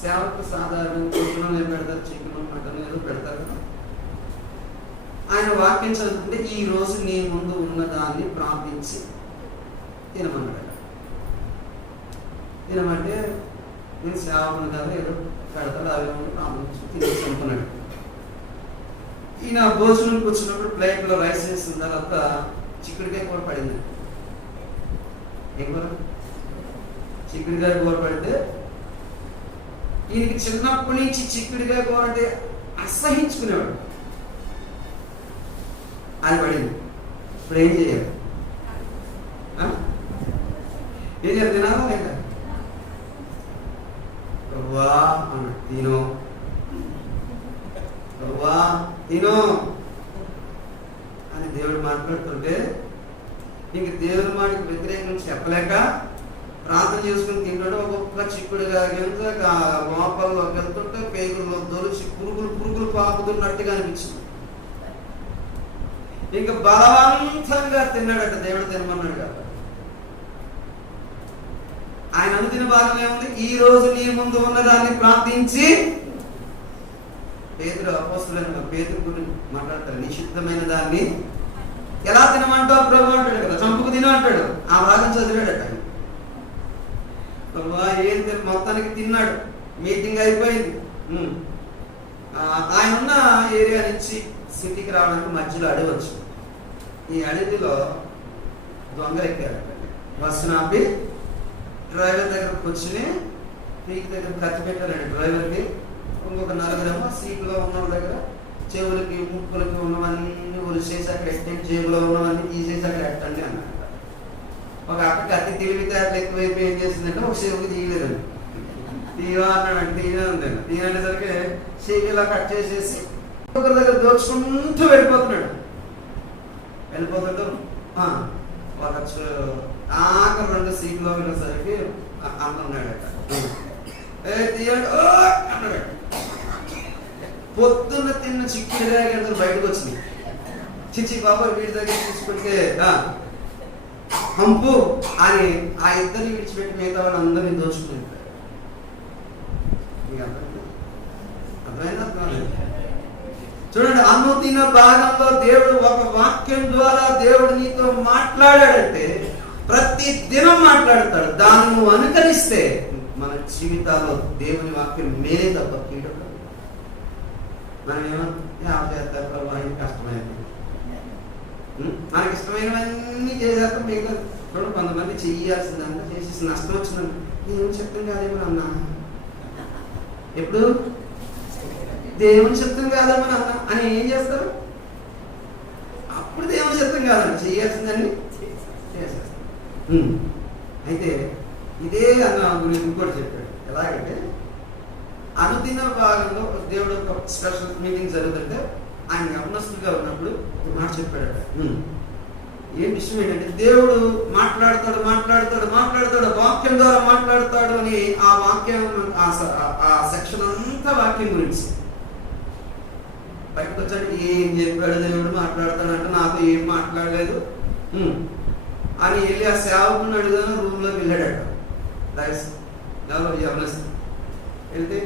సేవకు సాధారణ భోజనం ఏం పెడతారు? చికెన్, మటన్ ఏదో పెడతారు కదా. ఆయన వాక్యం చదువుతుంటే ఈ రోజు నీ ముందు ఉన్నదాన్ని ప్రార్థించి తినమన్నాడు. తినమంటే నేను సేవకుని కదా ఏదో పెడతాడు, అవి ప్రార్థించి తినేసి అనుకున్నాడు. ఈయన భోజనం కూర్చున్నప్పుడు ప్లేట్లో రైస్ వేసిన తర్వాత చిక్కుడుకాయ కూర పడింది. ఏం కూర? చిక్కుడుకాయ కూర పడితే ఈయనకి చిన్నప్పటి నుంచి చిక్కుడుకాయ కూర అంటే అసహించుకునేవాడు. అది పడింది. ఇప్పుడు ఏం చేయాలి? తినాలా లేదా? వా అన్న తినో అని దేవుడు మాట్లాడుతుంటే నీకు దేవుడి మాటకి వ్యతిరేకం చెప్పలేక ప్రార్థన చేసుకుని తింటాడు. ఒక్కొక్క చిక్కుడుగా మోపల్లోకి వెళ్తుంటే పేగుల్లో దొలిచి పురుగులు పాకుతున్నట్టుగా అనిపించింది. ఇంకా బలవంతంగా తిన్నాడట. దేవుడు తినమన్నాడు కాబట్టి ఆయన అనుదిన భాగం ఏముంది? ఈ రోజు నీ ముందు ఉన్నదాన్ని ప్రార్థించి. పేతురు అపోస్తలుడైన పేతురు గురించి మాట్లాడతారు. నిషిద్ధమైన దాన్ని ఎలా తినమంటావు ప్రభు అంటాడు కదా, చంపుకు తిన అంటాడు. ఆ భాగం చదివాడట. ఏం మొత్తానికి తిన్నాడు. మీటింగ్ అయిపోయింది. ఆయన ఉన్న ఏరియా నుంచి సిటీకి రావడానికి మధ్యలో అడవి వచ్చింది. ఈ అడవిలో దొంగలు ఎక్కారట. బస్సును ఆపి డ్రైవర్ దగ్గరకు కూర్చుని పీకి దగ్గర ఖర్చు పెట్టారండి డ్రైవర్కి. ఇంకొక నలుగురేమో సీట్లో ఉన్న వాళ్ళ దగ్గర చెవులకి ముక్కులకి ఉన్నవన్నీ ఒలిసేసి అక్కడ ఎట్టండి, జేబులో ఉన్నవన్నీ తీసేసి అక్కడ ఎట్టండి అన్నమాట. ఒక అక్కడికి అతి తెలివితేటలు ఎక్కువైపు ఏం చేసిందంటే ఒక చెవుకి తీయలేదండి. తీయవా అన్నాడు. తీయనే ఉందండి. తీయనేసరికి చెవి ఇలా కట్ చేసేసి ఒకరి దగ్గర దోచుకుంటూ వెళ్ళిపోతున్నాడు. ఒక ఆఖరి 2 సీట్లో వెళ్ళేసరికి అన్నాడట. తీయండి అన్నాడు. పొద్దున్న తిన్న చిక్కుడుగా బయటకు వచ్చింది. చిచ్చి బాబా వీడి దగ్గర తీసుకుంటే హంపు అని ఆ ఇద్దరిని విడిచిపెట్టి మిగతా వాళ్ళు అందరినీ దోచుకుంటారు. చూడండి, అనుదిన భాగంలో దేవుడు ఒక వాక్యం ద్వారా దేవుడు నీతో మాట్లాడాడంటే ప్రతి దినం మాట్లాడతాడు. దాన్ని నువ్వు అనుకరిస్తే మన జీవితాల్లో దేవుని వాక్యం మేలే తప్ప కీడు. మనం ఏమంటారు ప్రభు ఆయన కష్టమైంది, మనకి ఇష్టమైనవన్నీ చేసేస్తాం. మీకు చూడండి, కొంతమంది చేయాల్సిందంతా చేసేసి నష్టం వచ్చిందంటే ఏం చెప్తాం కాదేమో అన్నా. ఎప్పుడు దేవుని చిత్తం కాదమ్మని అన్న అని ఏం చేస్తారు? అప్పుడు దేవుని చిత్తం కాదన్న చేయాల్సిందని చేసేస్తారు. అయితే ఇదే అన్న గురించి ఇంకోటి చెప్పాడు. ఎలాగంటే అనుదిన భాగంలో దేవుడు ఒక స్పెషల్ మీటింగ్ జరుగుతుంటే ఆయన గమనస్తుగా ఉన్నప్పుడు ఒక మాట చెప్పాడట. ఏ విషయం ఏంటంటే దేవుడు మాట్లాడతాడు మాట్లాడతాడు మాట్లాడతాడు వాక్యం ద్వారా మాట్లాడతాడు అని ఆ వాక్యం ఆ సెక్షన్ అంతా వాక్యం గురించి బయటకు వచ్చాడు. ఏం చెప్పాడు దేవుడు మాట్లాడతాడంటే నాతో ఏం మాట్లాడలేదు అని వెళ్ళి ఆ సేవకుని అడుగుదాను రూమ్లోకి వెళ్ళాడట. వెళ్తే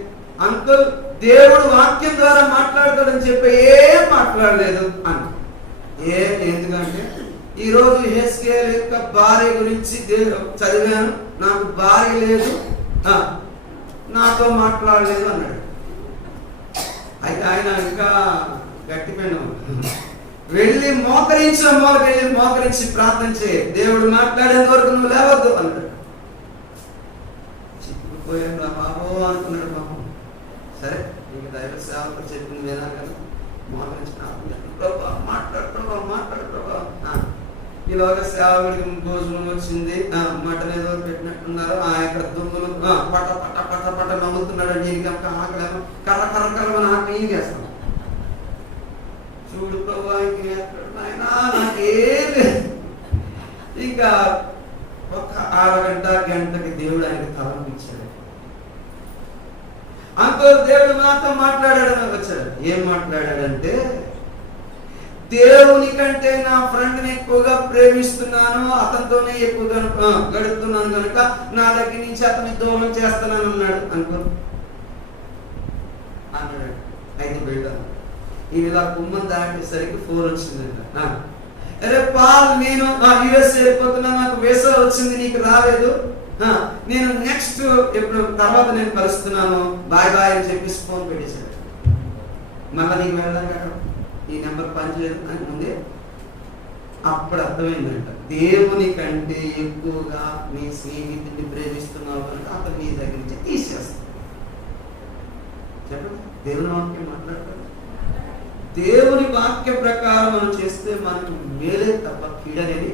అంకుల్ దేవుడు వాక్యం ద్వారా మాట్లాడతాడని చెప్పి ఏం మాట్లాడలేదు అని. ఎందుకంటే ఈరోజు యెహెజ్కేలు యొక్క భార్య గురించి చదివాను, నాకు భార్య లేదు, నాతో మాట్లాడలేదు అన్నాడు. అయితే ఆయన ఇంకా గట్టిపోయిన వెళ్ళి మోకరించి ప్రార్థన చేయ, దేవుడు మాట్లాడేంత వరకు నువ్వు లేవద్దు అన్నాడు. చిక్కుపోయాడు బాబో అనుకున్నాడు. పాపం సరే నీకు దైవ సేవకు చెప్పింది వినా కదా, మోకరించి మాట్లాడుతున్నావా. ఈలోగా సేవకుడికి భోజనం వచ్చింది, మటన్ ఏదో పెట్టినట్టున్నారు. ఆ యొక్క దుమ్ములు పట పట పట పట నవ్వుతున్నాడు. దీనికి ఆకలి కర్ర కర్ర కర్ర ఆకలి ఏం చేస్తాం. చూడు ప్రభు ఆయన నాకేం లేదు. ఇంకా ఒక గంటకి దేవుడు ఆయనకి తలంపించాడు. అంతో దేవుడు నాతో మాట్లాడాడని వచ్చాడు. ఏం మాట్లాడాడంటే, దేవుని కంటే నా ఫ్రెండ్ ని ఎక్కువగా ప్రేమిస్తున్నాను, అతనితోనే ఎక్కువగా గడుపుతున్నాను కనుక నా దగ్గర నుంచి అతన్ని దూరం చేస్తున్నాను అన్నాడు. అన్నాడు. అయితే వెళ్ళాను. ఈ ఇలా కుమ్మం దాటేసరికి 4 వచ్చిందంట. అరే పాల్, నేను యుఎస్ వెళ్ళిపోతున్నా, నాకు వీసా వచ్చింది, నీకు రాలేదు, నేను నెక్స్ట్ ఎప్పుడు తర్వాత నేను కలుస్తున్నాను, బాయ్ బాయ్ అని చెప్పేసి ఫోన్ పెట్టేశాడు. మళ్ళీ నీకు వెళ్ళాలి ఈ నెంబర్ పనిచేయదు అని ముందే అప్పుడు అర్థమైందంట. దేవుని కంటే ఎక్కువగా నీ స్నేహితుడిని ప్రేమిస్తున్నావు కనుక అతను నీ దగ్గర నుంచి తీసేస్తాడు. చెప్పండి, దేవుని వాక్యం మాట్లాడతాడు. దేవుని వాక్య ప్రకారం మనం చేస్తే మనకు మేలే తప్ప కీడనేది.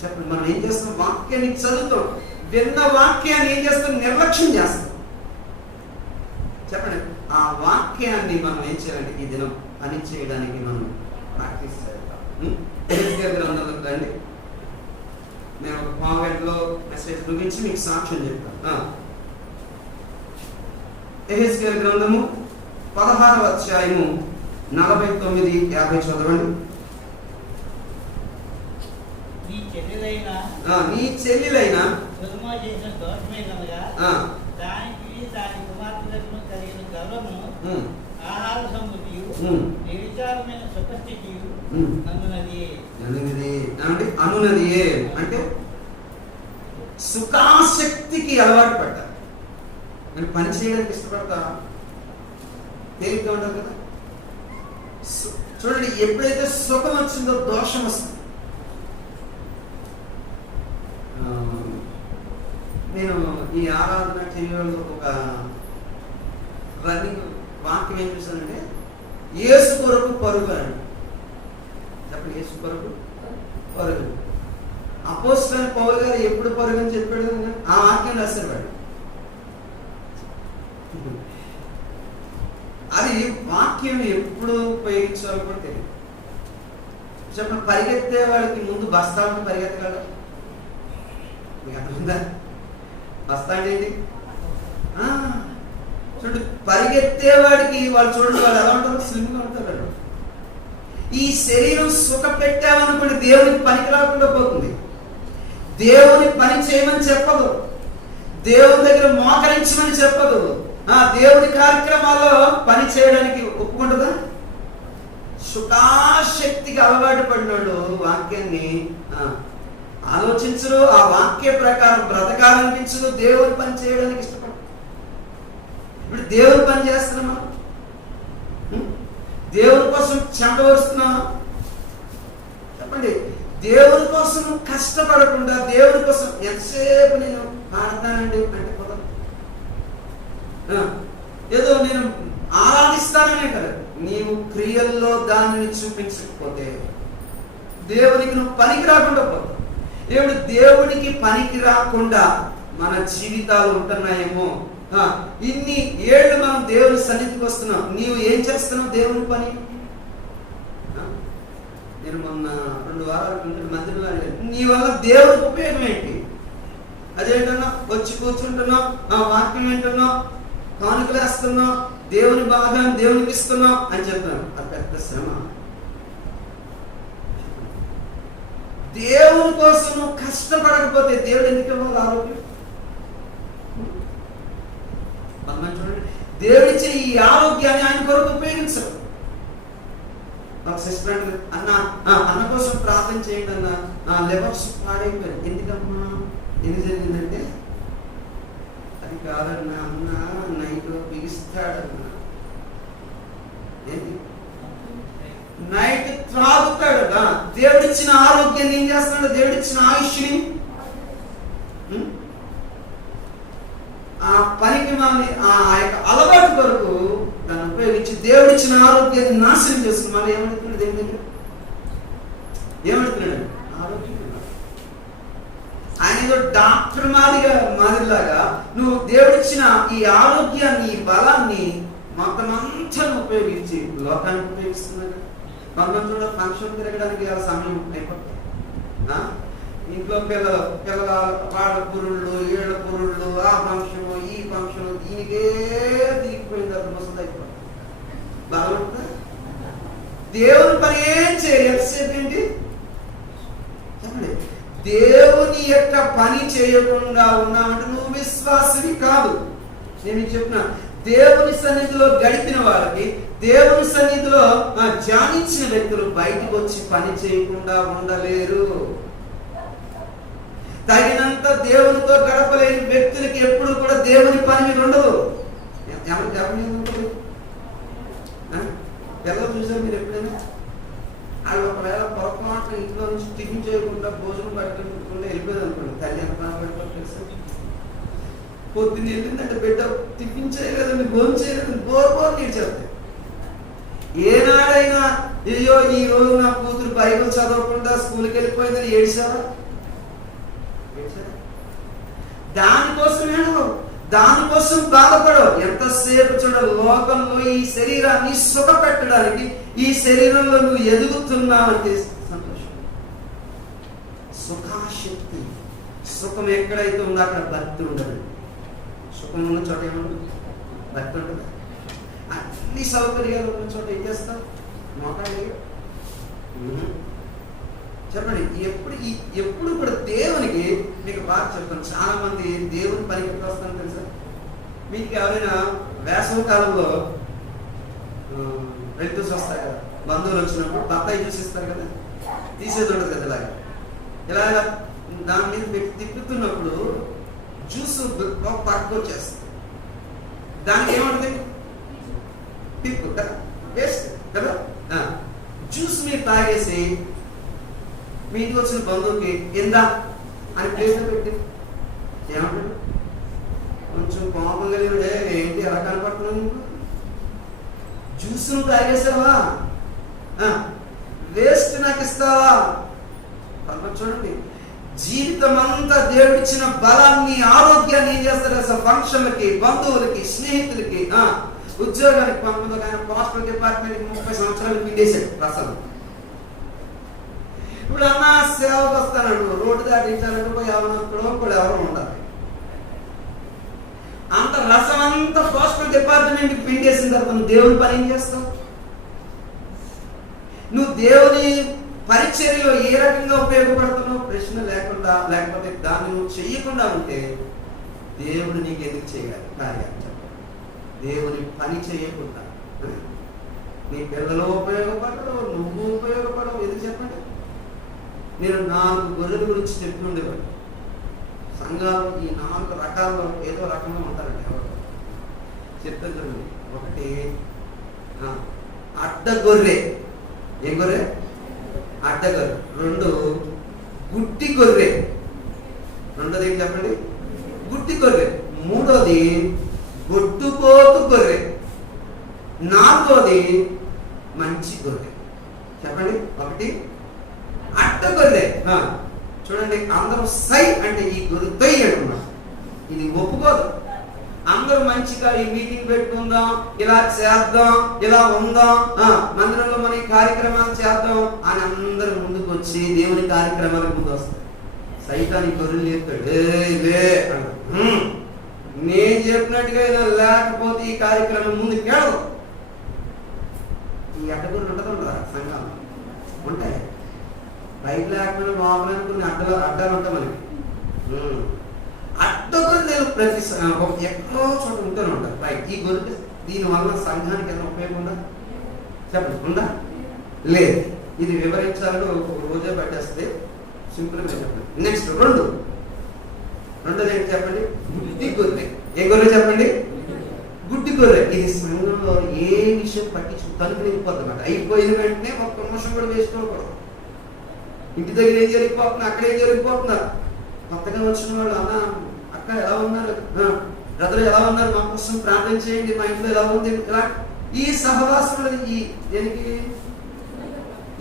చెప్పండి, మనం ఏం చేస్తాం? వాక్యాన్ని చదువుతాం, విన్న వాక్యాన్ని ఏం చేస్తాం? నిర్లక్ష్యం చేస్తాం. చెప్పండి, ఆ వాక్యాన్ని మనం ఏం చేయాలంటే ఈ దినం పని చేయడానికి మనం ప్రాక్టీస్ చేద్దాం. గ్రంథంలోకి రండి. నేను ఒక పావుగంటలో మెసేజ్ ముగించి మీకు సాక్ష్యం చెప్తాను. యెహెజ్కేలు గ్రంథము 16వ అధ్యాయము 49-50 చదవండి. నీ చెల్లెలైన సొదొమ చేసిన దోషమే కనుక ఆ, దానికి దాని కుమార్తెలకు కలిగిన గర్వము ఉమ్, ఆహార సమృద్ధియు ఉమ్, నిర్విచారమైన సుఖస్థితియు ఉమ్. అందునది. అనునది అంటే అనునది అంటే సుఖాసక్తికి అలవాటు పడ్డారు. నేను పని చేయడానికి ఇష్టపడతా, తేలిగ్గా ఉంటారు కదా. చూడండి, ఎప్పుడైతే సుఖం వచ్చిందో దోషం వస్తుంది. నేను ఈ ఆరాధన టీవీలో ఒక రన్నింగ్ వాక్యం ఏం చూసానంటే, యేసు కొరకు పరుగు అని చెప్పండి. యేసు కొరకు పరుగు. అపోస్తలుడైన పౌలు గారు ఎప్పుడు పరుగు అని చెప్పాడు, ఆ వాక్యం రాశారు వాడు. అది వాక్యం ఎప్పుడు ఉపయోగించాలో కూడా తెలియదు. చెప్పండి, పరిగెత్తే వాడికి ముందు బస్తాలను పరిగెత్తగలరా? మీకు అర్థమైందా? బస్తా అంటే ఏంటి? చూడండి, పరిగెత్తే వాడికి వాళ్ళు చూడండి, వాళ్ళు ఎలా ఉంటారు? స్లిమ్గా ఉంటారు వాళ్ళు. ఈ శరీరం సుఖ పెట్టామనుకోండి, దేవునికి పనికి రాకుండా పోతుంది. దేవుని పని చేయమని చెప్పదు, దేవుని దగ్గర మోకరించమని చెప్పదు. దేవుని కార్యక్రమాల్లో పని చేయడానికి ఒప్పుకుంటుందా? సుఖాశక్తికి అలవాటు పడినాడు వాక్యాన్ని ఆలోచించరు, ఆ వాక్య ప్రకారం బ్రతకాలనిపించదు, దేవుని పని చేయడానికి ఇష్టపడదు. ఇప్పుడు దేవుని పని చేస్తున్నామా? దేవుని కోసం చెమట వస్తున్నామా? చెప్పండి, దేవుని కోసం కష్టపడకుండా దేవుని కోసం ఎంతసేపు నేను పాడతానండి అంటే కుదరదు. ఏదో నేను ఆరాధిస్తాననే కదా, నీవు క్రియల్లో దానిని చూపించకపోతే దేవునికి నువ్వు పనికి రాకుండా పోతావు. ఇప్పుడు దేవునికి పనికి రాకుండా మన జీవితాలు ఉంటున్నాయేమో. ఇన్ని ఏళ్ళు మనం దేవుని సన్నిధికి వస్తున్నాం, నీవు ఏం చేస్తున్నావు దేవుని పని? నేను మొన్న 2 వారాల మందిరంలో నీ వల్ల దేవుడికి ఉపయోగం ఏంటి? అదేంటన్నా, వచ్చి కూర్చుంటున్నావు, వాక్యం ఏంటున్నావు, కానుకలు వేస్తున్నావు, దేవుని భాగాన్ని దేవునికి ఇస్తున్నావు అని చెప్తున్నాను. అది పెద్ద శ్రమ. దేవుని కోసం కష్టపడకపోతే దేవుడు ఎందుకు ఇవ్వాలి ఆరోగ్యం? మనం చూడండి, దేవుడిచ్చే ఈ ఆరోగ్యాన్ని ఆయన కొరకు ఉపయోగించరు. ఒక సిస్టర్ అన్న కోసం ప్రార్థన చేయండి అన్న, లెవర్స్ పాడైపోయారు. ఎందుకమ్మా, ఎందుకు జరిగిందంటే, అది కాదన్నా, అన్న నైట్ బిగిస్తాడన్నా, ఏంటి నైట్ త్రాగుతాడు. దేవుడిచ్చిన ఆరోగ్యాన్ని ఏం చేస్తున్నాడు? దేవుడిచ్చిన ఆయుష్ని ఆ పనికి మళ్ళీ ఆ యొక్క అలవాటు కొరకు దాన్ని ఉపయోగించి దేవుడిచ్చిన ఆరోగ్యాన్ని నాశనం చేస్తుంది. మళ్ళీ ఏమడుతున్నాడు? దేవుడి దగ్గర ఏమడుతున్నాడు? ఆరోగ్యం. ఆయన ఏదో డాక్టర్ మాదిరిలాగా నువ్వు దేవుడిచ్చిన ఈ ఆరోగ్యాన్ని, ఈ బలాన్ని మొత్తం అంతా ఉపయోగించి లోకానికి ఉపయోగిస్తున్నాడు. కొంతమంది చూడ ఫంక్షన్ తిరగడానికి సమయం అయిపోతుంది. ఇంట్లో పిల్లల వాళ్ళ పురుళ్ళు, ఏళ్ళ పురుళ్ళు, ఆ ఫంక్షన్, ఈ ఫంక్షన్, దీనికే దిగిపోయిన తర్వాత ముసలి అయిపోతుంది. బాగుంటుందా? దేవుని పని ఏం చేయాలి? చెప్పండి, దేవుని యొక్క పని చేయకుండా ఉన్నామంటే నువ్వు విశ్వాసివి కాదు. నేను చెప్పిన దేవుని సన్నిధిలో గడిపిన వారికి, దేవుని సన్నిధిలో ధ్యానించిన వ్యక్తులు బయటకు వచ్చి పని చేయకుండా ఉండలేరు. తగినంత దేవునితో గడపలేని వ్యక్తులకి ఎప్పుడు కూడా దేవుని పని మీద ఉండదు. పిల్లలు చూసారు మీరు ఎప్పుడైనా? వాళ్ళు ఒకవేళ పొరపాటు ఇంట్లో నుంచి టిఫిన్ చేయకుండా భోజనం పట్టుకుంటే వెళ్ళిపోయింది అనుకోండి, తల్లి ఎంత బాధపడిపోతుంది తెలుసు. పొద్దున్న వెళ్ళిందంటే బిడ్డ టిఫిన్ చేయలేదండి, భోజనం చేయలేదండి, బోర్ నీరు చెప్తాయి. ఏనాడైనా అయ్యో ఈ రోజు నా కూతురు బైబిల్ చదవకుండా స్కూల్కి వెళ్ళిపోయిందని ఏడ్చావా? దానికోసం ఏడవవు, దానికోసం బాధపడవు. ఎంతసేపు చూడ లోకంలో ఈ శరీరాన్ని సుఖ పెట్టడానికి, ఈ శరీరంలో నువ్వు ఎదుగుతున్నావంటే సంతోషం. సుఖాశక్తి, సుఖం ఎక్కడైతే ఉందో అక్కడ భక్తి ఉండదు. సుఖం ఉన్న చోట ఏముంటుంది? భక్తి ఉండదు. అన్ని సౌకర్యాలు ఉన్న చోట ఏం చేస్తావు? మోకాళ్ళు చెప్పండి. ఎప్పుడు కూడా దేవునికి, మీకు బాగా చెప్తాను, చాలా మంది దేవుని పనికి ఎప్పుడు వస్తాను తెలుసా? మీకు ఎవరైనా వేసవి కాలంలో రిలేటివ్స్ వస్తాయి కదా, బంధువులు వచ్చినప్పుడు బత్తాయి జ్యూస్ ఇస్తారు కదా, తీసేది ఉండదు కదా, ఇలాగా దాని మీద పెట్టి తిప్పుతున్నప్పుడు జ్యూస్ పక్కకు వచ్చేస్తుంది. దానికి ఏముంటుంది? పిప్పు కదా, వేస్ట్ కదా. జ్యూస్ మీరు తాగేసి మీ ఇంటికి వచ్చిన బంధువుకి ఎందా అని ప్లేస్లో పెట్టి ఏమంటాడు? కొంచెం కోపం కలిగిన, ఏంటి ఎలా కనపడుతున్నావు, జ్యూస్ నువ్వు తాగేసావా, వేస్ట్ నాకు ఇస్తావా? చూడండి, జీవితం అంతా దేవుడిచ్చిన బలాన్ని, ఆరోగ్యాన్ని ఏం చేస్తారు అసలు? ఫంక్షన్లకి, బంధువులకి, స్నేహితులకి, ఉద్యోగానికి పంపదు. ఆయన పాస్టల్ డిపార్ట్మెంట్కి 30 సంవత్సరాలు పిండేశాడు రసం. ఇప్పుడు అన్న సేవకు వస్తానండు, రోడ్డు దాటించాలంటే పోయి ఎవరు ఉండాలి. అంత రసం అంతా పాస్టల్ డిపార్ట్మెంట్కి పిండేసిన తర్వాత నువ్వు దేవుని పని ఏం చేస్తావు? నువ్వు దేవుని పరిచర్యలో ఏ రకంగా ఉపయోగపడుతున్నావు? ప్రశ్న లేకుండా, లేకపోతే దాన్ని నువ్వు చెయ్యకుండా ఉంటే దేవుడు నీకు ఎందుకు చేయాలి కార్యాలు? దేవుని పని చేయకుండా నీ పిల్లలు ఉపయోగపడరు, నువ్వు ఉపయోగపడవు. ఎందుకు చెప్పండి? నేను 4 గొర్రెల గురించి చెప్తుండేవాడు. సంఘాలు ఈ 4 రకాల్లో ఏదో రకంగా ఉంటారండి. ఎవరు చెప్తాను. ఒకటి అడ్డ గొర్రె. ఏం గొర్రె? అడ్డ గొర్రె. 2 గుడ్డి గొర్రె. రెండోది ఏం చెప్పండి? గుడ్డి గొర్రె. 3వది గొడ్డుపోతు గొర్రె. 4వది మంచి గొర్రె. చెప్పండి. ఒకటి అడ్డ గొర్రె. చూడండి, అందరూ సై అంటే ఈ గొర్రె తొయ్యి అంటున్నారు. ఇది ఒప్పుకోదు. అందరూ మంచిగా ఈ మీటింగ్ పెట్టుకుందాం, ఇలా చేద్దాం, ఇలా ఉందాం, మందిరంలో మన ఈ కార్యక్రమాలు చేద్దాం అని అందరూ ముందుకు వచ్చి దేవుని కార్యక్రమాలకు ముందు వస్తారు. సైతాన్ని గొర్రెలు చెప్తాడు, నేను చెప్పినట్టుగా ఇలా లేకపోతే ఈ కార్యక్రమం ముందుకు వెళ్ళదు. ఈ అడ్డగొర్రెలు ఉంటుందా? సంఘాలు ఉంటాయి. బయట లేకపోయినా లోపల కొన్ని అడ్డాలు ఉంటాయి మనకి. అడ్డగొర్రెలు ప్రతి ఎక్కడో చోట ఉంటూనే ఉంటారు. రైట్. ఈ గొర్రె దీనివల్ల సంఘానికి ఏమైనా ఉపయోగం ఉందా? చెప్పండి, ఉందా? లేదు. ఇది వివరించాలని ఒక రోజే పట్టేస్తే సింపుల్గా చెప్పండి. నెక్స్ట్ రెండోది ఏంటి చెప్పండి? గుడ్డి గొర్రె. ఏ గొర్రె చెప్పండి? గుడ్డి గొర్రె. ఇది సంఘంలో ఏ విషయం పట్టించు తలుపు నిండిపోద్ది అన్నమాట. అయిపోయిన వెంటనే ఒక నిమిషం కూడా వేసుకోకూడదు. ఇంటి దగ్గర ఏం జరిగిపోతున్నా, అక్కడ ఏం జరిగిపోతున్నా, కొత్తగా వచ్చిన వాళ్ళు అన్న అక్క ఎలా ఉన్నారు, బ్రదర్ ఎలా ఉన్నారు, మా కోసం ప్రార్థన చేయండి, మా ఇంట్లో ఎలా ఉంది, ఇలా ఈ సహవాసం ఈ దేనికి?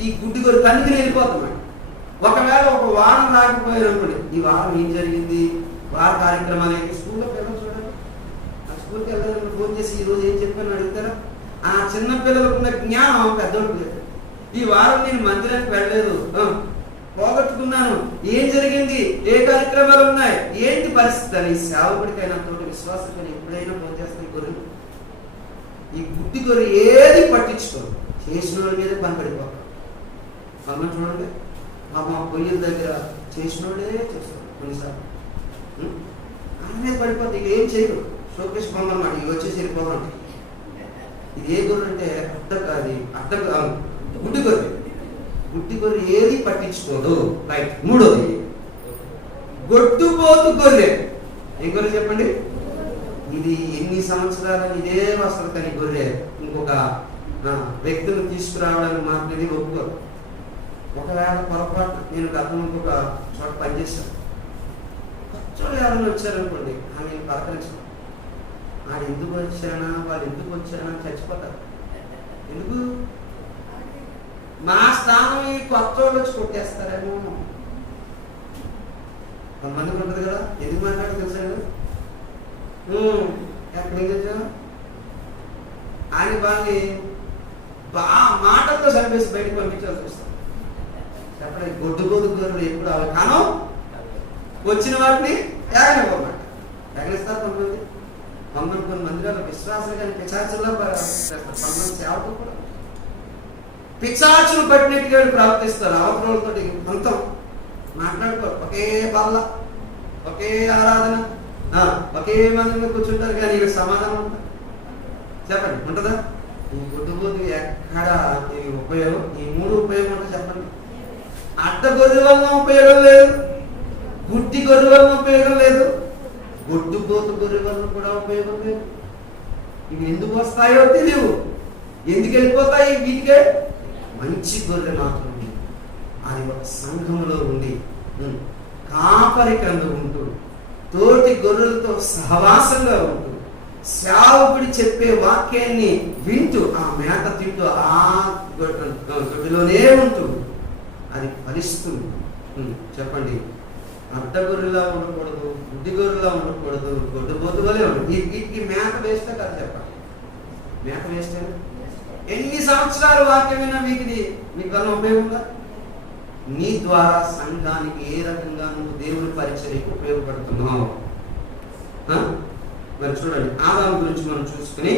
ఈ గుడ్డి గొర్రె తల్లికి వెళ్ళిపోతున్నాడు. ఒకవేళ ఒక వారం రాకపోయారనుకోండి, ఈ వారం ఏం జరిగింది, వార కార్యక్రమాలు ఏంటి, స్కూల్లోకి వెళ్ళడం చూడండి. ఆ స్కూల్కి వెళ్ళాలని ఫోన్ చేసి ఈరోజు ఏం చెప్పాను అడుగుతారా? ఆ చిన్న పిల్లలకు ఉన్న జ్ఞానం పెద్దోళ్ళకి లేదు. ఈ వారం నేను మందిరానికి వెళ్ళలేదు, పోగొట్టుకున్నాను, ఏం జరిగింది, ఏ కార్యక్రమాలు ఉన్నాయి, ఏంటి పరిస్థితి అని సేవకుడికైనా తోటి విశ్వాసకైనా ఎప్పుడైనా ఫోన్ చేస్తాయి గొర్రెలు. ఈ గుడ్డి గొర్రె ఏది పట్టించుకోరు, చేసిన వాళ్ళ మీదే పని పడిపోతారు. అమ్మ చూడండి, మా పొయ్యిల దగ్గర చేసిన వాళ్ళే చేస్తారు కొన్నిసార్లు. ఆయన మీద పడిపోతే ఇక ఏం చేయరు, షోకేష్ పొందన్నమాట, ఇవి వచ్చేసి వెళ్ళిపోతాం. ఇది ఏ గొర్రె అంటే గుడ్డి గొర్రె. గుడ్డి గొర్రె ఏది పట్టించుకోదు. రైట్. మూడోది గొడ్డుపోతు గొర్రె. ఏం గొర్రె చెప్పండి? ఇది ఎన్ని సంవత్సరాలు ఇదే వస్తుంది, కానీ గొర్రె ఇంకొక వ్యక్తులను తీసుకురావడానికి మాత్రం ఇది ఒప్పుకోరు. ఒకవేళ పొరపాటు నేను గతంలో ఇంకొక చోట పనిచేశాను, కొత్తగా ఎవరైనా వచ్చారనుకోండి, ఆమె పలకరించాను. వాళ్ళు ఎందుకు వచ్చానా చచ్చిపోతారు. ఎందుకు? మా స్థానం ఈ కొత్త వాళ్ళు వచ్చి కొట్టేస్తారేమో. కొంతమందికి ఉంటుంది కదా, ఎందుకు మాట్లాడి తెలుసాడు, ఎక్కడి నుంచి వచ్చావు అని వాళ్ళని మాటలతో చంపేసి బయటకు పంపించాల్సి వస్తుంది. చెప్పండి, గొడ్డుపోతు గొర్రెలు ఎప్పుడు అవి కానో వచ్చిన వాటిని ఏగనివ్వమాట. ఏగనిస్తారు కొంతమంది కొన్ని మందిరాలు విశ్వాసాలు కానీ పిశాచుల్లో కొంతమంది సేవకులు కూడా పిశాచులు పట్టినట్టుగా ప్రవర్తిస్తారు. అవతలతో అంతం మాట్లాడుకోరు. ఒకే బల్ల, ఒకే ఆరాధన, ఒకే మందిలో కూర్చుంటారు, కానీ వీళ్ళకి సమాధానం ఉంటుంది. చెప్పండి, ఉంటుందా? ఈ గుడ్డుబోతు ఎక్కడ ఈ ఉపయోగం? ఈ 3 ఉపయోగం అంటే చెప్పండి. అడ్డ గొర్రె వలన ఉపయోగం లేదు, గుడ్డి గొర్రె వలన ఉపయోగం లేదు, గుడ్డుబోతు గొర్రె వలన కూడా ఉపయోగం లేదు. ఇవి ఎందుకు వస్తాయో తెలియవు, ఎందుకు వెళ్ళిపోతాయి వీటికే. మంచి గొర్రె మాత్రం అది ఒక సంఘంలో ఉండి కాపరికంగా ఉంటూ తోటి గొర్రెలతో సహవాసంగా ఉంటూ సేవకుడి చెప్పే వాక్యాన్ని వింటూ ఆ మేత తింటూ ఆ గొడ్డులోనే ఉంటూ అది ఫలిస్తుంది. చెప్పండి, అడ్డ గొర్రెలా ఉండకూడదు, గుడ్డి గొర్రెలా ఉండకూడదు, గొడ్డుబోతు వలే ఉండదు. వీటికి మేత వేస్తే కదా చెప్పండి, మేత వేస్తే ఎన్ని సంవత్సరాలు వాక్యం విన్నా వీటిని మీకు వల్ల ఉపయోగంగా నీ ద్వారా సంఘానికి ఏ రకంగా నువ్వు దేవుని పరిచర్యకు ఉపయోగపడుతున్నావు. మరి చూడండి, ఆదాము గురించి మనం చూసుకుని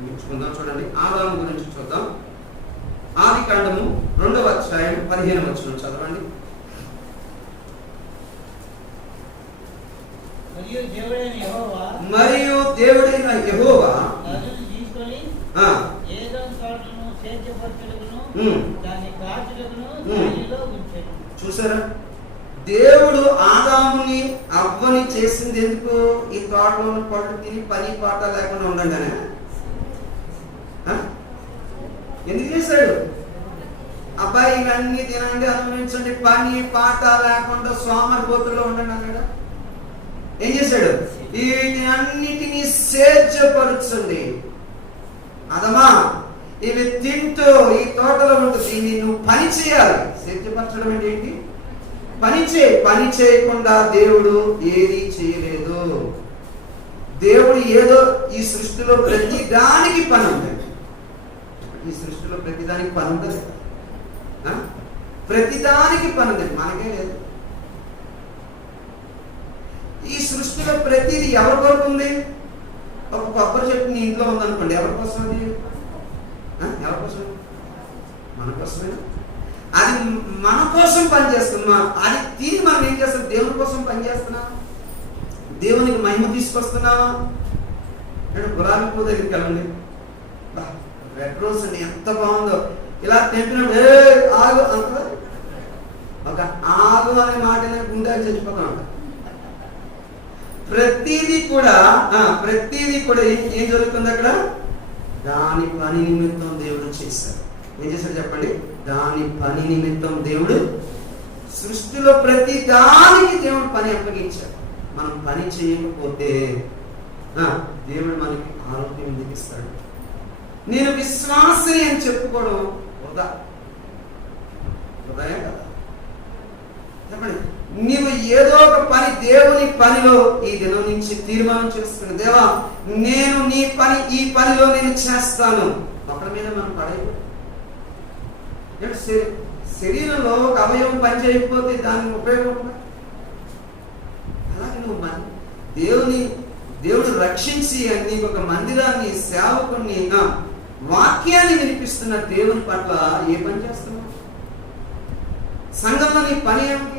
నేర్చుకుందాం. చూడండి, ఆదాము గురించి చూద్దాం. ఆదికాండము 2వ అధ్యాయం 15వ వచనం చదవండి. మరియు దేవుడైన యెహోవా చూసారా, దేవుడు ఆదాముని అవ్వని చేసింది ఎందుకు? ఈ తోటలో పళ్ళు తిని పని పాట లేకుండా ఉండండి అని. ఎందుకు చేశాడు? అబ్బాయి ఇవన్నీ తినండి, అనుభవించండి, పని పాట లేకుండా సోమరిపోతుల్లో ఉండండి అన్నాడు. ఏం చేశాడు? వీటిని అన్నిటినీ సేద్యపరచండి. అదమా, ఇవి తింటూ ఈ తోటలో ఉంటుంది, దీన్ని నువ్వు పని చేయాలి. సేద్యపరచడం అంటే ఏంటి? పని చేయకుండా దేవుడు ఏది చేయలేదు. దేవుడు ఏదో ఈ సృష్టిలో ప్రతి దానికి పని ఉంటుంది. ఈ సృష్టిలో ప్రతి దానికి పని ఉంటుంది, ప్రతి దానికి పని ఉంటుంది, మనకే లేదు. ఈ సృష్టిలో ప్రతిది ఎవరి కొరకు ఉంది? ఒక కొబ్బరి చెట్టు నీ ఇంట్లో ఉందనుకోండి, ఎవరి కోసం అది? ఎవరి కోసం? మన కోసమే. అది మన కోసం పనిచేస్తున్నా, అది తిని మనం ఏం చేస్తాం? దేవుని కోసం పనిచేస్తున్నా, దేవునికి మహిమ తీసుకొస్తున్నావా? నేను గులాబీ పువ్వు దగ్గరికి వెళ్ళండి, రెడ్ రోజ్ అండి ఎంత బాగుందో, ఇలా తెంపినప్పుడు ఆగు అంటారు. ఒక ఆగు అనే మాట గుండె చచ్చిపోతా ఉంటా. ప్రతిదీ కూడా ఏం జరుగుతుంది అక్కడ? దాని పని నిమిత్తం దేవుడు చేశాడు. ఏం చేశాడు చెప్పండి? దాని పని నిమిత్తం దేవుడు సృష్టిలో ప్రతి దానికి దేవుడు పని అప్పగించాడు. మనం పని చేయకపోతే దేవుడు మనకి ఆరోగ్యం ఎందుకు ఇస్తాడు? నేను విశ్వాసిని అని చెప్పుకోవడం వృధా కదా. చెప్పండి, నీవు ఏదో ఒక పని దేవుని పనిలో ఈ దినం నుంచి తీర్మానం చేస్తున్నా, దేవా నేను ఈ పనిలో నేను చేస్తాను. ఒకరి మీద మనం పడేది. శరీరంలో ఒక అవయవం పని చేయకపోతే దానికి ఉపయోగం ఉందా? అలాగే నువ్వు దేవుడు రక్షించి నీకు ఒక మందిరాన్ని, సేవకుని, వాక్యాన్ని వినిపిస్తున్న దేవుని పట్ల ఏ పని చేస్తున్నావు? సంఘంలో నీ పని ఏమిటి?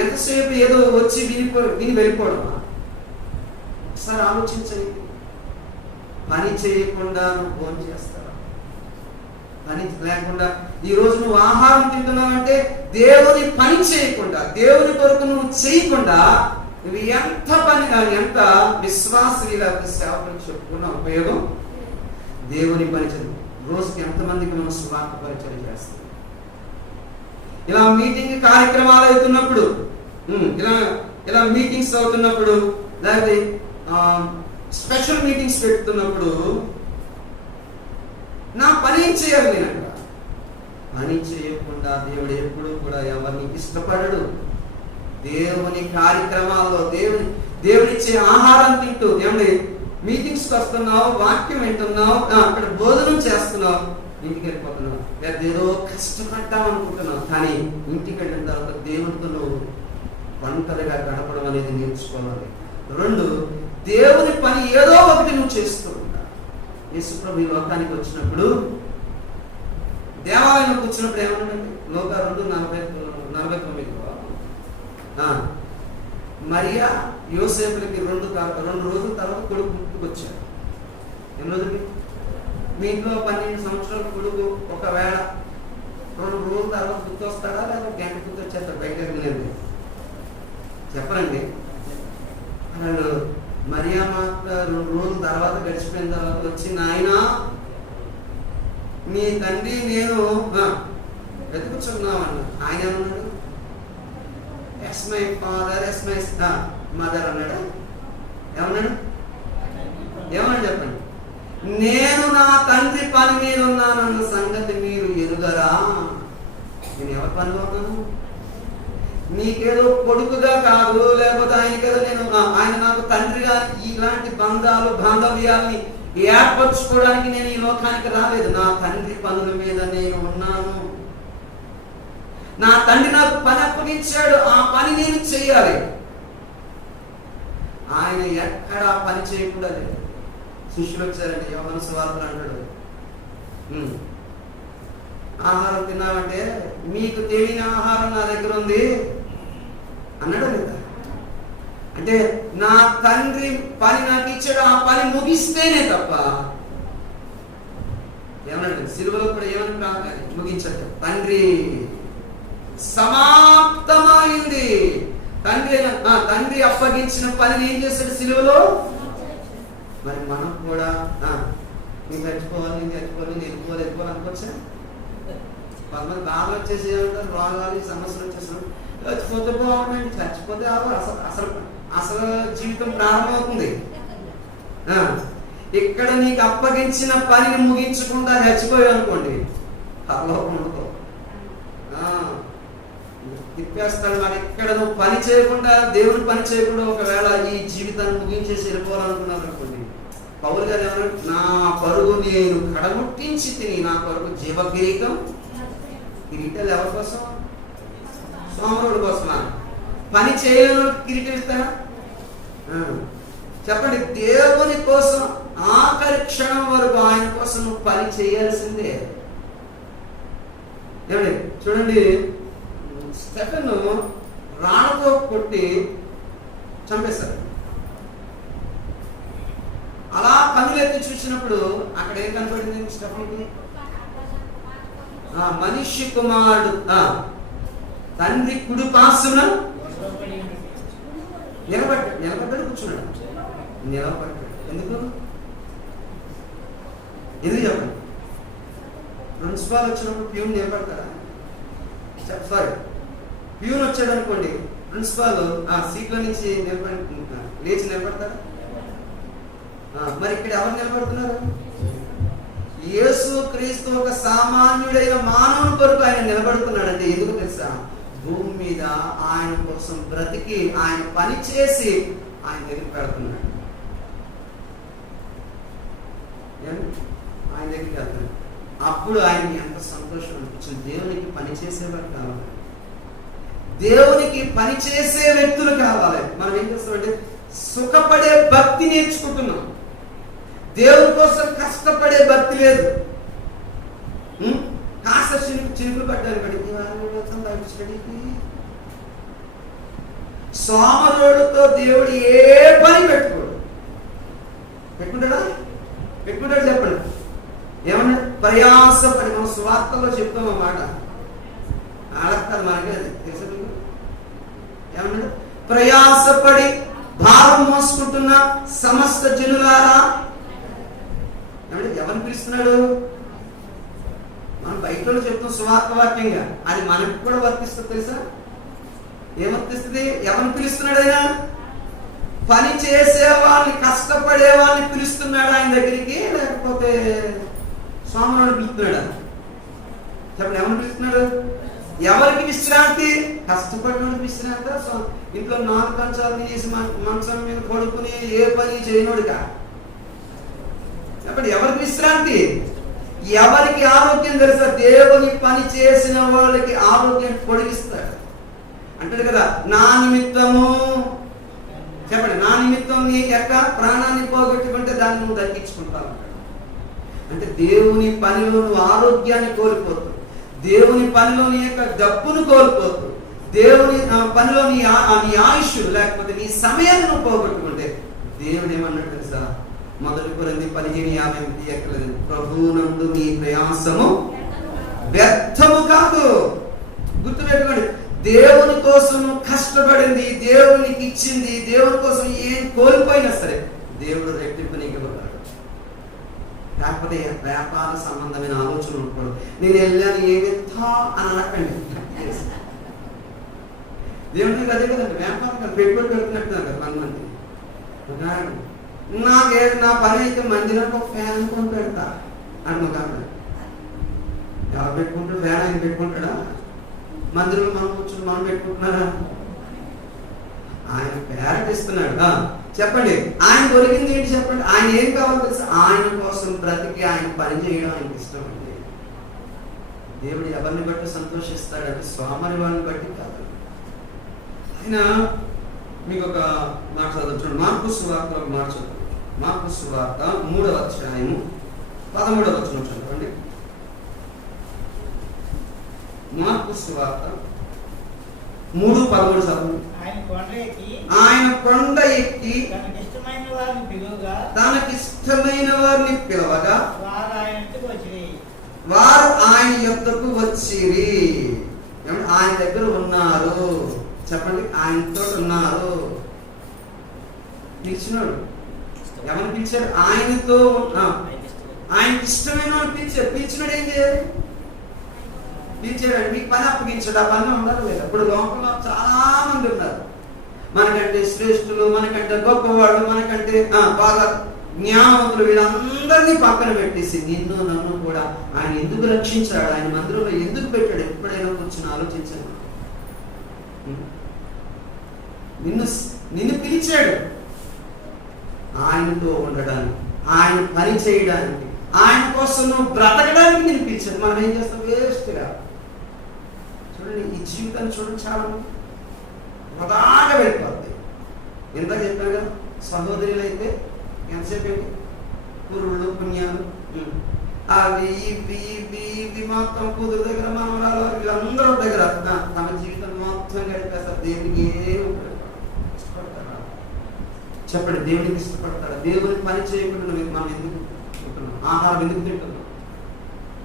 ఎంతసేపు ఏదో వచ్చి విని వెళ్ళిపోవడమా? ఒకసారి ఆలోచించండి. పని చేయకుండా నువ్వు భోజనం చేస్తావా? పని లేకుండా ఈరోజు నువ్వు ఆహారం తింటున్నావంటే దేవుని పని చేయకుండా, దేవుని కొరకు నువ్వు చేయకుండా నువ్వు ఎంత విశ్వాసీ సేవకులు చెప్పుకున్న ఉపయోగం? దేవుని పరిచయం. రోజుకి ఎంతమందికి మనం సువార్త పరిచయం చేస్తాం? ఇలా మీటింగ్ కార్యక్రమాలు అవుతున్నప్పుడు, ఇలా మీటింగ్స్ అవుతున్నప్పుడు, లేకపోతే స్పెషల్ మీటింగ్స్ పెడుతున్నప్పుడు నా పని ఏం చేయాలి? నేను అక్కడ పని చేయకుండా దేవుడు ఎప్పుడు కూడా ఎవరిని ఇష్టపడడు. దేవుని కార్యక్రమాల్లో దేవుడిచ్చే ఆహారం తింటూ, ఏమండి మీటింగ్స్కి వస్తున్నావు, వాక్యం వింటున్నావు, అక్కడ భోజనం చేస్తున్నావు, ఇంటికి వెళ్ళిపోతున్నావు, లేదా ఏదో కష్టపడ్డాం అనుకుంటున్నావు, కానీ ఇంటికి వెళ్ళిన తర్వాత దేవుడితో నువ్వు ఒంటరిగా గడపడం అనేది నేర్చుకోవాలి. 2, దేవుని పని ఏదో ఒకటి నువ్వు చేస్తూ ఉంటా. యేసుప్రభు ఈ లోకానికి వచ్చినప్పుడు దేవాలయంలో కూర్చున్నప్పుడు ఏమన్నాడండి? లోక 2:49. మరియా యోసేపులకి 2 రోజుల తర్వాత కొడుకు పుట్టుకొచ్చాడు. ఎన్ని రోజులకి? మీ ఇంట్లో 12 సంవత్సరాల కొడుకు ఒకవేళ 2 రోజుల తర్వాత గుర్తొస్తాడా లేదా గంట గుర్తొచ్చేస్తాడు? బయటకు లేదు చెప్పరండి. వాళ్ళు మరియా మాత 2 రోజుల తర్వాత గడిచిపోయిన తర్వాత వచ్చి, నాయనా నీ తండ్రి నేను వెతుకుచున్నామన్నా. ఆయన ఏమన్నాడు? Yes my father, yes my mother అన్నాడు. ఏమన్నాడు? ఏమన్నాడు చెప్పండి. నేను నా తండ్రి పని మీద ఉన్నానన్న సంగతి మీరు ఎరుగరా? నేను ఎవరి పనిలో ఉన్నాను? నీకేదో కొడుకుగా కాదు, లేకపోతే ఆయనకేదో ఆయన నాకు తండ్రిగా ఇలాంటి బాంధవ్యాల్ని ఏర్పరచుకోవడానికి నేను ఈ లోకానికి రాలేదు. నా తండ్రి పనుల మీద నేను ఉన్నాను. నా తండ్రి నాకు పని అప్పగించాడు, ఆ పని నేను చేయాలి. ఆయన ఎక్కడ పని చేయకుండా లేదు. శిష్యులు వచ్చారండి, యోహాను సువార్తలో అంటాడు, ఆహారం తిన్నామంటే మీకు తెలియని ఆహారం నా దగ్గర ఉంది అన్నాడు లేదా? అంటే నా తండ్రి పని నాకు ఇచ్చాడు, ఆ పని ముగిస్తేనే తప్ప. ఏమన్నాడు? సిలువలో కూడా ఏమని ముగించాడు? తండ్రి సమాప్తమైంది. తండ్రి అప్పగించిన పనిని ఏం చేశాడు సిలువలో? మరి మనం కూడా నేను చచ్చిపోవాలి, నేను వెళ్ళిపోవాలి అనుకోవచ్చా? కొంతమంది బాగా వచ్చేసి ఏమంటారు, రోగాలు సమస్యలు వచ్చేసారు, చచ్చిపోతే బాగుండండి, చచ్చిపోతే అసలు జీవితం ప్రారంభమవుతుంది. ఇక్కడ నీకు అప్పగించిన పనిని ముగించకుండా చచ్చిపోయావు అనుకోండి, పరలోకం ఉండదు. తిప్పేస్తాడు. మరి ఇక్కడ నువ్వు పని చేయకుండా, దేవుని పని చేయకుండా ఒకవేళ ఈ జీవితాన్ని ముగించేసి వెళ్ళిపోవాలనుకున్నావు అనుకోండి, పౌలు గారు ఏమన్నాడు? నా పరుగు నేను కడముట్టించి తిని నా పరుగు జీవ కిరీటం. కిరీటాలు ఎవరి కోసం? సోమరుడు కోసమా? పని చేయలేని కిరీటం ఇస్తారా? చెప్పండి. దేవుని కోసం ఆఖరి క్షణం వరకు ఆయన కోసం నువ్వు పని చేయాల్సిందే. ఏమండి చూడండి, స్టెఫెను రాళ్ళతో కొట్టి చంపేశారు. అలా కన్నులెత్తి చూసినప్పుడు అక్కడ ఏం కనపడింది స్టెఫెన్కి? మనిషి కుమారుడు తండ్రి కుడి పార్శ్వమున నిలబడ్డాడు, కూర్చున్నాడు. నిలబడ్డాడు ఎందుకు చెప్పండి? ప్రిన్సిపాల్ వచ్చినప్పుడు ప్యూన్ నిలబడతారా? సారీ, ప్యూన్ వచ్చాడు అనుకోండి, ప్రిన్సిపాల్ సీట్లో నుంచి లేచి నిలబడతారా? మరి ఇక్కడ ఎవరు నిలబడుతున్నారు? యేసు క్రీస్తు ఒక సామాన్యుడైన మానవుని కొరకు ఆయన నిలబడుతున్నాడంటే ఎందుకు తెలుసా? భూమి మీద ఆయన కోసం బ్రతికి ఆయన పని చేసి ఆయన దగ్గరికి పెడుతున్నాడు. ఆయన దగ్గరికి వెళ్తున్నాడు. అప్పుడు ఆయన ఎంత సంతోషం అనిపించింది. దేవునికి పని చేసేవారు కావాలి, దేవునికి పని చేసే వ్యక్తులు కావాలి. మనం ఏం చేస్తామంటే సుఖపడే భక్తి నేర్చుకుంటున్నాం, దేవుని కోసం కష్టపడే భక్తి లేదు. కాస్త చినుకులు పడ్డాను బట్టి సోమరుడితో దేవుడు ఏ పని పెట్టుకుంటాడా? చెప్పండి. ఏమన్నా ప్రయాసపడి, మనం స్వార్థలో చెప్తాం ఆ మాట, ఆడతారు మనకి అది తెలుసు. ఏమన్నా ప్రయాసపడి భారం మోసుకుంటున్న సమస్త జనులారా. ఎవరిని పిలుస్తున్నాడు? మనం బయట చెప్తాం సువార్త వాక్యంగా, అది మనకు కూడా వర్తిస్తుంది తెలుసా? ఏమర్తిస్తుంది? ఎవరిని పిలుస్తున్నాడు? ఆయన పని చేసే వాళ్ళని, కష్టపడే వాళ్ళని పిలుస్తున్నాడు ఆయన దగ్గరికి, లేకపోతే సోమవారం పిలుస్తున్నాడా? చెప్పండి, ఎవరిని పిలుస్తున్నాడు? ఎవరికి విశ్రాంతి? కష్టపడిన విశ్రాంతి. ఇంట్లో 4 కంచాలు తీసి మంచం మీద పడుకుని ఏ పని చేయనోడుగా. చెప్పండి, ఎవరికి విశ్రాంతి? ఎవరికి ఆరోగ్యం తెలుసా? దేవుని పని చేసిన వాళ్ళకి ఆరోగ్యం పొడిగిస్తాడు. అంటాడు కదా, నా నిమిత్తము, చెప్పండి, నా నిమిత్తం నీ యొక్క ప్రాణాన్ని పోగొట్టుకుంటే దాన్ని నువ్వు దక్కించుకుంటావు. అంటే దేవుని పనిలో నువ్వు ఆరోగ్యాన్ని కోల్పోతావు, దేవుని పనిలో నీ యొక్క డబ్బును కోల్పోతావు, దేవుని పనిలో నీ ఆయుష్ లేకపోతే నీ సమయాన్ని నువ్వు పోగొట్టుకుంటే దేవుడు ఏమన్నాడు తెలుసా? 1 కొరింథీ 15:50 ఎక్కలేదు, ప్రభువునందు నీ ప్రయాసము వ్యర్థము కాదు. గుర్తుపెట్టుకోండి, దేవుని కోసం కష్టపడింది, దేవునికి ఇచ్చింది, దేవుని కోసం ఏం కోల్పోయినా సరే దేవుడు రెట్టింపు నీకు ఇవ్వగలడు. లేకపోతే వ్యాపార సంబంధమైన ఆలోచన ఉండకూడదు. నేను వెళ్ళాను ఏమిత్తా అని అనకండి. దేవుడికి అదే కదండి, వ్యాపారం కదా, పెట్టుబడి పెడుతున్నట్టున్నారు కదా కొంతమంది. నా పని అయితే మందిరానికి ఒక ఫ్యాన్ కొని పెడతా అనుకుంటాను. ఎవరు పెట్టుకుంటాడు? ఫ్యాన్ ఆయన పెట్టుకుంటాడా? మందిరంలో మనం కూర్చొని మనం పెట్టుకుంటున్నారా? ఆయన ప్యారెట్ ఇస్తున్నాడు. చెప్పండి, ఆయన దొరికింది ఏంటి చెప్పండి? ఆయన ఏం కావాలో తెలుసు? ఆయన కోసం బ్రతికి ఆయన పని చేయడం ఆయనకి ఇష్టం అండి. దేవుడు ఎవరిని బట్టి సంతోషిస్తాడంటే స్వామిని వారిని బట్టి కాదు. ఆయన మీకు ఒక మాట చదువుతాడు, మార్కు సువార్త ఒక మాట చదువు. మార్కు సువార్త 3వ అధ్యాయము 13వ వచనం చదవండి. మార్కు సువార్త 3:13 చదవండి. ఆయన కొండ ఎక్కి తనకిష్టమైన వారిని పిలవగా వారు ఆయన యొద్దకు వచ్చిరి. ఆయన దగ్గర ఉన్నారు. చెప్పండి, ఆయనతో ఉన్నారు. పిలిచినాడు. ఎవరిని పిలిచాడు? ఆయనతో ఆయనకి ఇష్టమైన వాళ్ళు పిలిచారు. పిలిచినాడు ఏం చేయాలి? పిలిచాడు. మీకు పని అప్పగించాడు. ఆ పనిలో ఉండాలి లేదా? ఇప్పుడు లోకంలో చాలా మంది ఉన్నారు, మనకంటే శ్రేష్ఠులు, మనకంటే గొప్పవాళ్ళు, మనకంటే బాగా జ్ఞానవంతులు, వీళ్ళందరినీ పక్కన పెట్టేసి నిన్ను నన్ను కూడా ఆయన ఎందుకు రక్షించాడు, ఆయన మందిరంలో ఎందుకు పెట్టాడు? ఎప్పుడైనా కూర్చొని ఆలోచించాను. నిన్ను పిలిచాడు ఆయనతో ఉండడానికి, ఆయన పని చేయడానికి, ఆయన కోసం నువ్వు బ్రతకడానికి నేను పిలిచాడు. మనం ఏం చేస్తాం? వేస్ట్గా చూడండి, ఈ జీవితాన్ని చూడండి, చాలా వృధాగా వెళ్ళిపోద్ది. ఎంత చెప్పాను కదా, సహోదరులు అయితే ఎంతసేపు ఏంటి? పురుళ్ళు పుణ్యాలు అవి ఇవి మొత్తం కూతురు దగ్గర, మనవరాలు, వీళ్ళందరూ దగ్గర తమ జీవితం మొత్తం గడిపేస్తారు. దేవునికి ఏం ఇష్టపడతారా? చెప్పండి, దేవునికి ఇష్టపడతారా? దేవుని పని చేయకుండా మనం ఎందుకు తింటున్నాం? ఆహారం ఎందుకు తింటున్నాం?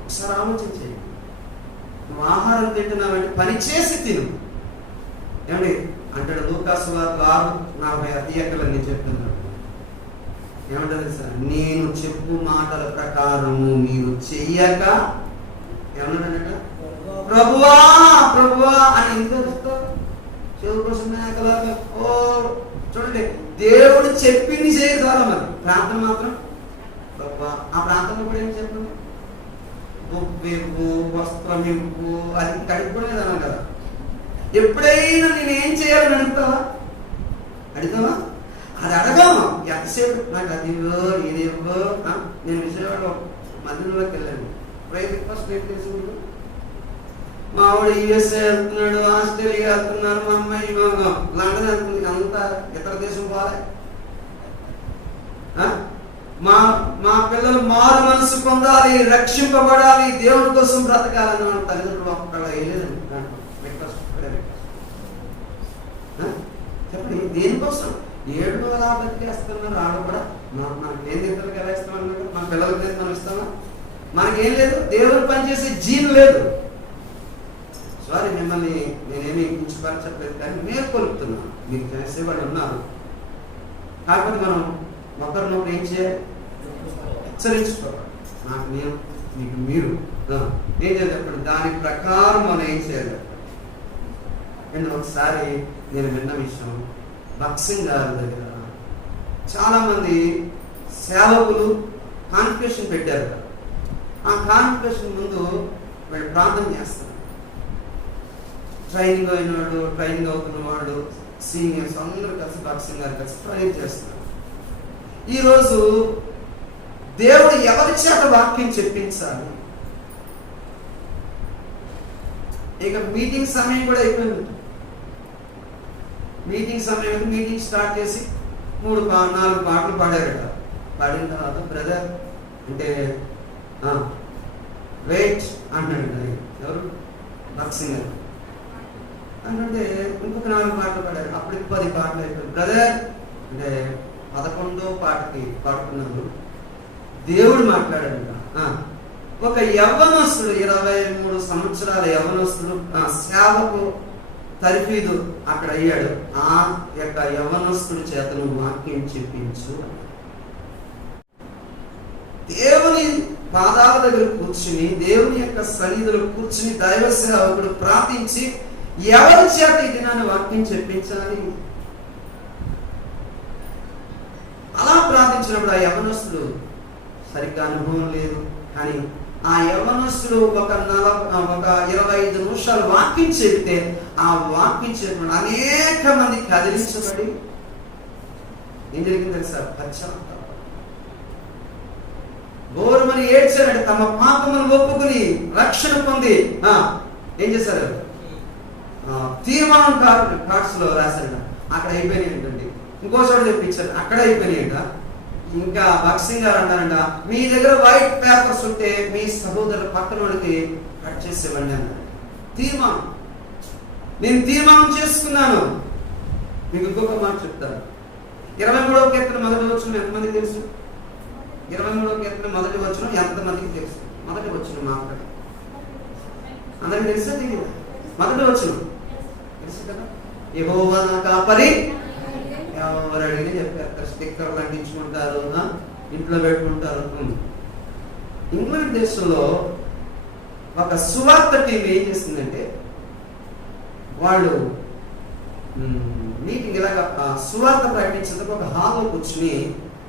ఒకసారి ఆలోచించేయండి. నువ్వు ఆహారం తింటున్నావంటే పని చేసి తిను. ఏమండి అంటాడు లూకాసు వార్త 6:40 నేను చెప్తున్నాడు. ఏమంటారు సార్? నేను చెప్పు మాటల ప్రకారము మీరు చెయ్యక ఏమన్నాడట? ప్రభువా ప్రభువా అని ఎందుకు చెప్తారు? చెవు కోసం చూడండి, దేవుడు చెప్పింది చేయగల మరి ప్రార్థన మాత్రం ప్రభువా. ఆ ప్రార్థన కూడా ఏం చెప్పండి? ఉప్పు వస్త్రం ఇవ్వు, అది కడుపుకునేది అన్నాను కదా. ఎప్పుడైనా నేనేం చేయాలని అడుగుతావా? అది అడగము. ఎంతసేపు నాకు అది ఇవ్వో ఇది ఇవ్వో. నేను విజయవాడలో మందిరంలోకి వెళ్ళాను. రిక్వెస్ట్ ఏం తెలుసుకుంటూ, మా వాడు USA వెళ్తున్నాడు, ఆస్ట్రేలియా వెళ్తున్నారు, మా అమ్మాయి లండన్ వెళ్తుంది, అంతా ఇతర దేశం పోలే. మా పిల్లలు మారు మనసు పొందాలి, రక్షింపబడాలి, దేవుని కోసం బ్రతకాలని మన తల్లిదండ్రులు ఒక్కడ వెళ్ళలేదు. చెప్పండి, దేనికోసం? 7 అలా బతికేస్తున్నారు. ఆడ కూడా మనకి ఏం ఇతరులకు ఎలా ఇస్తామన్నాడు? మన పిల్లలకి మనం ఇస్తామా? మనకేం లేదు, దేవుని పనిచేసే జీన్ లేదు. సారీ, మిమ్మల్ని నేనేమి కించపరచట్లేదు, కానీ మేల్కొలుపుతున్నాను. మీకు చేసేవాళ్ళు ఉన్నారు. కాకపోతే మనం ఒకరినొకరు ఏం చేయాలి? హెచ్చరించుకోవాలి. నాకు నేను, మీకు మీరు ఏం చేయాలి చెప్పండి? దాని ప్రకారం మనం ఏం చేయాలి? అండ్ ఒకసారి నేను విన్న విషయం, భక్సింగ్ గారి దగ్గర చాలామంది సేవకులు కాన్ఫికేషన్ పెట్టారు. ఆ కాన్ఫికేషన్ ముందు వాళ్ళు ప్రార్థన చేస్తారు. ట్రైనింగ్ అయిన వాళ్ళు, ట్రైనింగ్ అవుతున్న వాళ్ళు, సీనియర్స్ అందరూ కలిసి భక్సింగ్ గారు కలిసి ప్రేయర్ చేస్తున్నారు. ఈరోజు దేవుడు ఎవరి చేత వాక్యం చెప్పించాలి? ఇక మీటింగ్ సమయం కూడా అయిపోయింది. మీటింగ్ సమయం, మీటింగ్ స్టార్ట్ చేసి 3-4 పాటలు పాడారట. పాడిన తర్వాత బ్రదర్ అంటే వెయిట్ అంటాడు. ఎవరు? భక్సింగ్ గారు అంటే ఇంకొక 4 పాటలు పాడారు. అప్పుడు 10 పాటలు అయిపోయింది. బ్రదర్ అంటే 11వ పాటకి పాడుతున్నాను. దేవుడు మాట్లాడాడు. ఒక యవ్వనస్తుడు 23 సంవత్సరాల యవ్వనస్తుడు సేవకు తరిఫీదు అక్కడ అయ్యాడు. ఆ యొక్క యవ్వనస్తుడి చేతను వాక్యం చెప్పించు. దేవుని పాదాల దగ్గర కూర్చుని, దేవుని యొక్క సన్నిధిలో కూర్చుని దైవ సేవకుడు ప్రార్థించి ఎవరి చేత ఈ దినాన్ని వాక్యం చెప్పించాలి. అలా ప్రార్థించినప్పుడు ఆ యవ్వనస్తుడు సరిగ్గా అనుభవం లేదు, కానీ ఆ యవ్వనస్తుడు ఒక 25 నిమిషాలు వాక్యం చెబితే ఆ వాక్యం చెప్పిన అనేక మంది కదిలించబడి ఏం జరిగింది తెలుసా? పశ్చాత్తాపం. గోరుమని ఏడ్చారంటే తమ పాపమును ఒప్పుకుని రక్షణ పొంది ఏం చేశారు? తీర్మానం కార్డ్స్ లో రాశారు. అక్కడ అయిపోయినాయి ఏంటండి. ఇంకో చోట తెప్పించారు, అక్కడ అయిపోయినాయంట. ఇంకా భక్సింగ్ గారు అంటారంట, మీ దగ్గర వైట్ పేపర్స్ ఉంటే మీ సహోదరుల పక్కనోడికి కట్ చేసేవండి అన్నారు. తీర్మానం. నేను తీర్మానం చేసుకున్నాను. మీకు ఇంకొక మాట చెప్తాను. 23వ కీర్తన మొదటి వచనం ఎంతమందికి తెలుసు? 23వ కీర్తన మొదటి వచనం ఎంతమందికి తెలుసు? మొదటి వచనం మాట్లాడి అందరికి తెలుసా? తెలియదు. మొదటి వచనం తెలుసు కదా. యెహోవా నా కాపరి, ఎవరు అడిగినా చెప్పారు. స్టిక్కర్లు అంటించుకుంటారు, ఇంట్లో పెట్టుకుంటారు. ఇంగ్లాండ్ దేశంలో ఒక సువార్త టీం ఏం చేసిందంటే, వాళ్ళు మీటింగ్ ఇలాగ సువార్త ప్రకటించేందుకు ఒక హాల్లో కూర్చుని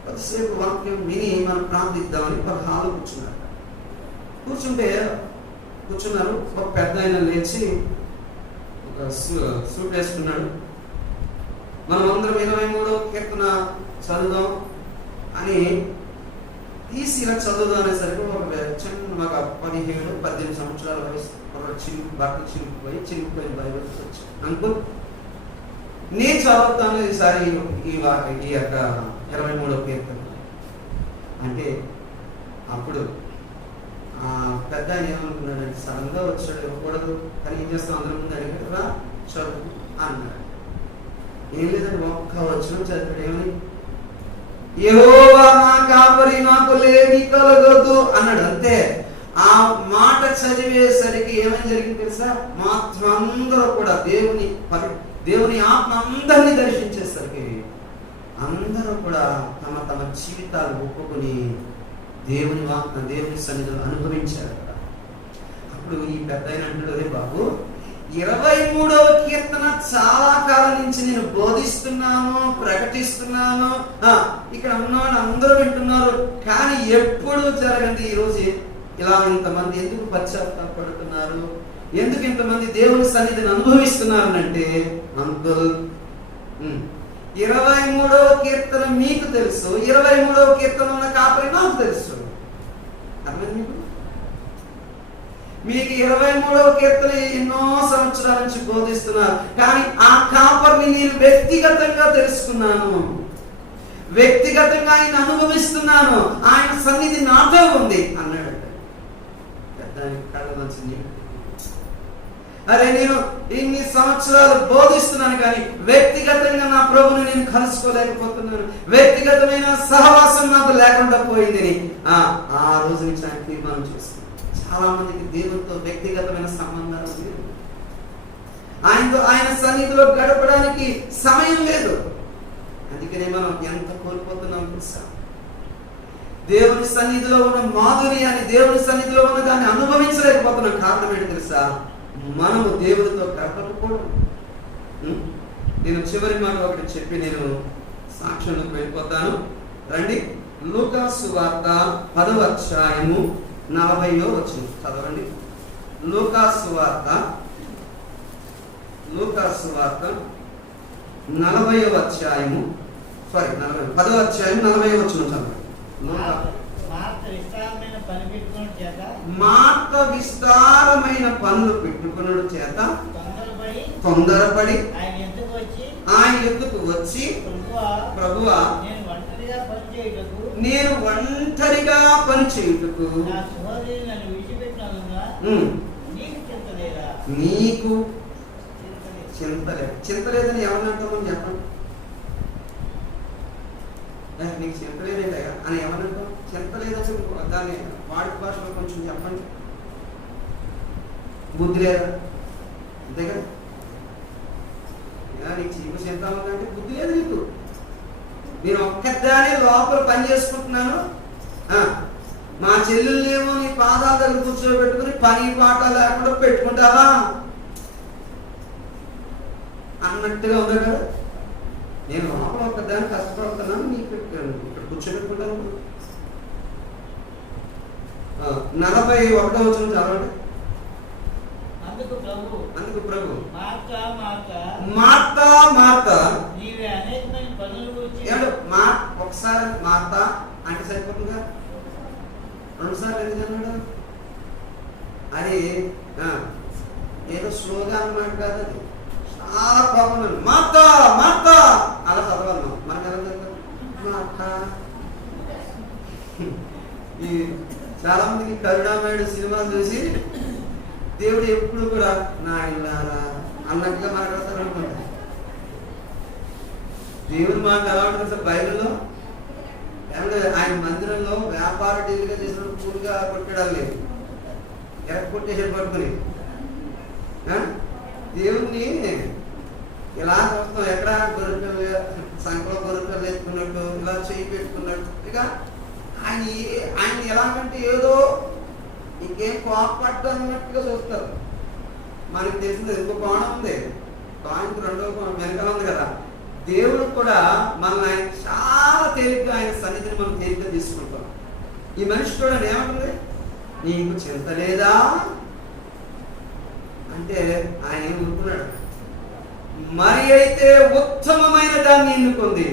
కొద్దిసేపు వాక్యం విని మనం ప్రార్థిద్దామని ఒక హాల్లో కూర్చున్నారు. కూర్చున్నారు. ఒక పెద్ద ఆయన లేచి ఒక సూట్ వేసుకున్నాడు. మనం అందరం 23వ కీర్తన చదువుదాం అని తీసి ఇలా చదువుదాం అనేసరికి ఒక చిన్న ఒక 17-18 సంవత్సరాల వయసు బట్టలు చిరిగిపోయి బైబిల్ వచ్చి అంకుల్ నేను చదువుతాను ఈసారి ఈ యొక్క 23వ కీర్తన అంటే. అప్పుడు ఆ పెద్ద ఆయన ఏమనుకున్నాడంటే, సడన్ గా వచ్చాడు, ఇవ్వకూడదు కానీ ఏం చేస్తాం, అందరి ముందు అడిగాడు, రా చదువు అన్నాడు. ఏం లేదండి, ఒక్క వచనం చదివాడు. ఏమని? యెహోవా నా కాపరి, నాకు లేమి కలగదు అన్నాడు. అంతే. ఆ మాట చదివేసరికి ఏమని జరిగింది తెలుసా? మాత్రం అందరూ కూడా దేవుని ఆత్మ అందరినీ దర్శించేసరికి అందరూ కూడా తమ తమ జీవితాలు ఒప్పుకొని దేవుని సన్నిధిలో అనుభవించారు. అప్పుడు ఈ పెద్ద ఆయన అంటాడు, అదే బాబు 23వ కీర్తన చాలా కాలం నుంచి నేను బోధిస్తున్నాను, ప్రకటిస్తున్నాను, ఇక్కడ ఉన్నవాళ్ళు అందరూ వింటున్నారు, కానీ ఎప్పుడు జరగండి ఈరోజు ఇలా ఇంతమంది ఎందుకు పశ్చాత్తాపడుతున్నారు, ఎందుకు ఇంతమంది దేవుని సన్నిధిని అనుభవిస్తున్నారు అంటే, అంకుల్ 23వ కీర్తన మీకు తెలుసు, 23వ కీర్తన ఉన్న కాపరి నాకు తెలుసు. అర్థమైంది మీకు 23వ కీర్తన ఎన్నో సంవత్సరాల నుంచి బోధిస్తున్నారు, కానీ ఆ కాపరిని నేను వ్యక్తిగతంగా తెలుసుకున్నాను, వ్యక్తిగతంగా ఆయన అనుభవిస్తున్నాను, ఆయన సన్నిధి నాతో ఉంది అన్నాడు. కళ్ళ మంచి అరే నేను ఇన్ని సంవత్సరాలు బోధిస్తున్నాను, కానీ వ్యక్తిగతంగా నా ప్రభుని నేను కలుసుకోలేకపోతున్నాను, వ్యక్తిగతమైన సహవాసం నాకు లేకుండా పోయిందని ఆ రోజు నుంచి ఆయన తీర్మానం చేసుకున్నాను. చాలా మందికి దేవునితో వ్యక్తిగతమైన సంబంధాలు లేదు, ఆయన సన్నిధిలో గడపడానికి సమయం లేదు. అందుకనే మనం ఎంత కోల్పోతున్నాం తెలుసా? దేవుని సన్నిధిలో ఉన్న మాధుర్యాన్ని, దేవుని సన్నిధిలో ఉన్న దాన్ని అనుభవించలేకపోతున్నాం. కారణం ఏంటి తెలుసా? మనము దేవుడితో గడపకపోవడం. నేను చివరి మాట ఒకటి చెప్పి నేను సాక్ష్యంలోకి వెళ్ళిపోతాను. రండి, లూకా సువార్త 10వ అధ్యాయము 40వ వచనం చదవండి. లూకా సువార్త 40వ అధ్యాయము 10వ అధ్యాయం 40వ వచనం చదవండి. మార్త విస్తారమైన పనులు పెట్టుకున్నాడు చేత తొందరపడి ఆయన ఎద్దుకు వచ్చి, ప్రభువా ఒంటరిగా పనిచేయుటకు నేను ఒంటరిగా పని చేయుటకు నా సహోదరి నన్ను విడిచిపెట్టినందున నీకు చింత లేదా? నీకు చింత లేదు. చింత లేదని ఎవరిని అంటామని చెప్పండి. నీకు చింత లేదేటగా అని ఏమనంటాం? చింత లేదని దాన్ని వాడుక భాషలో కొంచెం చెప్పండి. బుద్ధి లేదా? అంతే కదా. నీకు చీకు చింత ఉందంటే బుద్ధి లేదు నీకు. నేను ఒక్కదానే లోపల పని చేసుకుంటున్నాను. మా చెల్లెళ్ళేమో నీ పాదాల దగ్గర కూర్చోబెట్టుకుని పని పాట లేకుండా పెట్టుకుంటావా అన్నట్టుగా ఉంది కదా. నేను లోపల ఒక్కదాన్ని కష్టపడుతున్నాను, నీకు ఇక్కడ కూర్చోబెట్టుకుంటాను. 41వ వచనం చదవండి. అందుకు ప్రభు మార్తా నీవే అనేకమైన పనుల గురించి ఒకసారి మార్తా అంటే సరిపోతుందా? 2 సార్లు ఎందుకు అన్నాడు? అది ఏదో స్లోగా అన్నమాట కాదు, అది చాలా కోపం. మార్తా మార్తా అలా చదవాలి. మనకు ఎలా చదువుతాం? మార్తా. ఈ చాలా మందికి కరుణామయుడు సినిమాలు చూసి దేవుడు ఎప్పుడు కూడా నా ఇల్లారా అన్నట్టుగా మాట్లాడతారు అనుకుంటా. దేవుడు మాట ఎలా ఉంటుంది సార్ బైబిల్లో? ఆయన మందిరంలో వ్యాపార డీల్గా చేసిన పూలుగా కొట్టడం లేదు, కొట్టేసాడు పట్టుకుని. దేవుణ్ణి ఇలా చూస్తాం, ఎక్కడ గొర్రెలు సంకలో గొర్రెలు వేసుకున్నట్టు ఇలా చేయి పెట్టుకున్నట్టు. ఇక ఆయన ఎలాగంటే ఏదో ఇంకేం కోపడ్డా అన్నట్టుగా చూస్తారు. మనకి తెలిసింది ఇంకో కోణం ఉంది, కాయిన్కి 2వ కోణం వెనకాల ఉంది కదా. దేవుడు కూడా మనల్ని ఆయన చాలా తేలిగ్గా ఆయన సన్నిధిని మనం తేలిగ్గా తీసుకుంటాం. ఈ మనిషి కూడా ఏమంటుంది? నీకు చింత లేదా అంటే ఆయన ఏం ఊరుకున్నాడు? మరి అయితే ఉత్తమమైన దాన్ని ఎన్నుకుంది.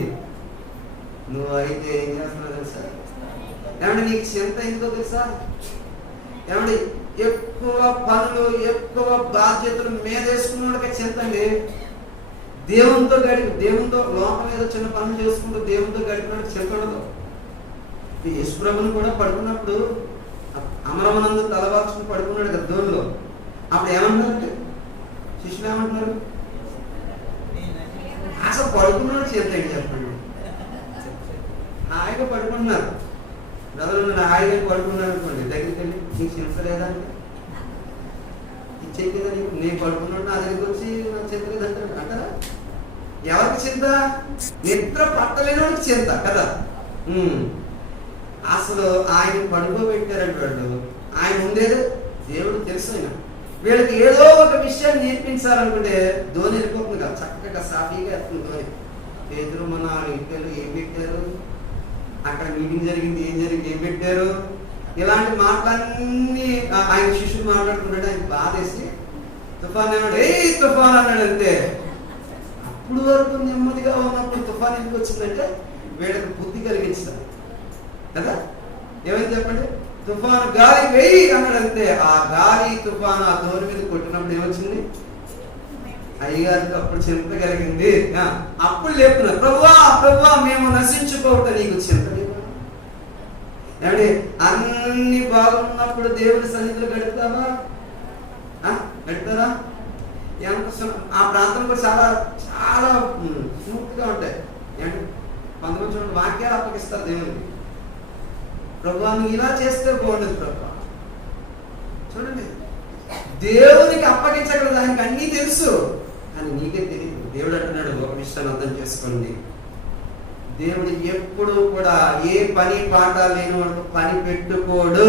నువ్వు అయితే ఏం చేస్తున్నావు తెలుసా? ఏమంటే నీకు చింత ఎందుకో తెలుసా? ఏమంటే ఎక్కువ పనులు ఎక్కువ బాధ్యతలు మీదేసుకున్నోడికి చింత అండి. దేవునితో లోకం ఏదో చిన్న పనులు చేసుకుంటూ దేవునితో గడిపినట్టు చింత ఉండదు. యేసుప్రభుని కూడా పడుకున్నప్పుడు అమరమనందు తలవార్చుకుని పడుకున్నాడు కదా దోనిలో. అప్పుడు ఏమంటారంటే శిష్యులు ఏమంటున్నారు? అసలు పడుకున్నాడు చింత ఏంటి చెప్పండి. హాయిగా పడుకుంటున్నారు. బ్రదర్ హాయిగా పడుకున్నాడు అనుకోండి, దగ్గరికి వెళ్ళి నీకు చింత లేదా అంటే ఇచ్చే కదా, నేను పడుకున్నాడు నా దగ్గరికి వచ్చి నాకు చింత లేదంటారు అంటారా? ఎవరికి చింత? నిద్ర పట్టలేని వాళ్ళకి చింత కదా. అసలు ఆయన పడుకోబెట్టారంటే వాళ్ళు ఆయన ఉండేది దేవుడు తెలుసు. ఆయన వీళ్ళకి ఏదో ఒక విషయాన్ని నేర్పించాలనుకుంటే ధోని వెళ్ళిపోతుంది కదా, చక్కగా సాఫీగా వెళ్తుంది ధోని. పేదరు మన ఇంట్లో ఏం పెట్టారు, అక్కడ మీటింగ్ జరిగింది ఏం పెట్టారు, ఇలాంటి మాటలన్నీ ఆయన శిష్యుడు మాట్లాడుకుంటాడు. ఆయన బాధేసి తుఫాన్ అన్నాడు, తుఫాన్ అన్నాడు అంతే. అప్పుడు వరకు నెమ్మదిగా ఉన్నప్పుడు తుఫాన్ ఎందుకు వచ్చిందంటే వీళ్ళకి బుద్ధి కలిగించారు కదా. ఏమైంది చెప్పండి? తుఫాను గాలి వెయ్యి అన్నాడు అంతే. ఆ గాలి తుఫాను ఆ దోని మీద కొట్టినప్పుడు ఏమొచ్చింది? అయ్యగారికి అప్పుడు చింత కలిగింది. అప్పుడు లేపున్నారు, ప్రభువా ప్రభువా మేము నశించుకోవటం నీకు చింత లేదు. ఏమంటే అన్ని బాగున్నప్పుడు దేవుడి సన్నిధిలో గడుపుతావా? గడుపుతారా? ఎంత ఆ ప్రాంతం కూడా చాలా చాలా స్మూత్ గా ఉంటాయి. ఏమంటే కొంతమంది చూడండి వాక్యాలు అప్పగిస్తారు దేవునికి. ప్రభువా నువ్వు ఇలా చేస్తే బాగుండదు ప్రభు. చూడండి దేవునికి అప్పగించగల దానికి అన్నీ తెలుసు, కానీ నీకే తెలియదు. దేవుడు అంటున్నాడు ఒక విషయాన్ని అర్థం చేసుకోండి, దేవుడు ఎప్పుడు కూడా ఏ పని పాట లేని వాడికి పని పెట్టుకోడు.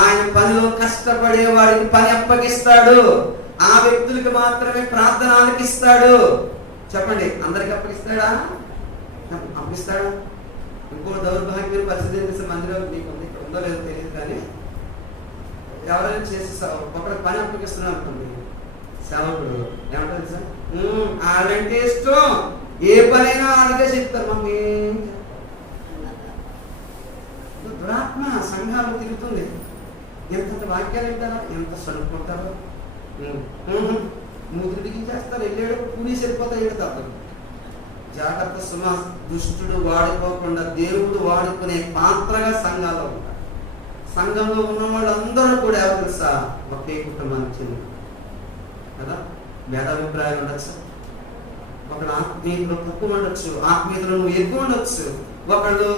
ఆయన పనిలో కష్టపడే వాడికి పని అప్పగిస్తాడు. ఆ వ్యక్తులకు మాత్రమే ప్రార్థన ఆలకిస్తాడు. చెప్పండి, అందరికి అప్పగిస్తాడా? అప్పగిస్తాడా? ఇంకో దౌర్భాగ్యం పరిస్థితి మందిరం మీకు ఉంది, ఇక్కడ ఉందో లేదో తెలియదు, కానీ ఎవరైనా చేసి ఒకరికి పని అప్పగిస్తున్నాడు అనుకోండి, సేవకుడు ఏమంటారు సార్, వాళ్ళంటే ఇష్టం, ఏ పనైనా వాళ్ళకే చెప్తారు. మాకు ఏం దురాత్మ సంఘాలు తిరుగుతుంది. ఎంత వాక్యాలు వింటారా, ఎంత చదువుకుంటారో, మూతులు బిగించేస్తారు, వెళ్ళాడు కూలీసి వెళ్ళిపోతాయి. తప్పదు జాగ్రత్త సుమ. దుష్టుడు వాడుకోకుండా దేవుడు వాడుకునే పాత్రగా సంఘాల్లో ఉంటారు. సంఘంలో ఉన్న వాళ్ళందరూ కూడా ఎవరు తెలుసా? ఒకే కుటుంబానికి చెంది కదా. భేదాభిప్రాయాలు ఉండొచ్చు, ఒకళ్ళు ఆత్మీయతలో తక్కువ ఉండొచ్చు, ఆత్మీయతలో నువ్వు ఎక్కువ ఉండొచ్చు, ఒకళ్ళు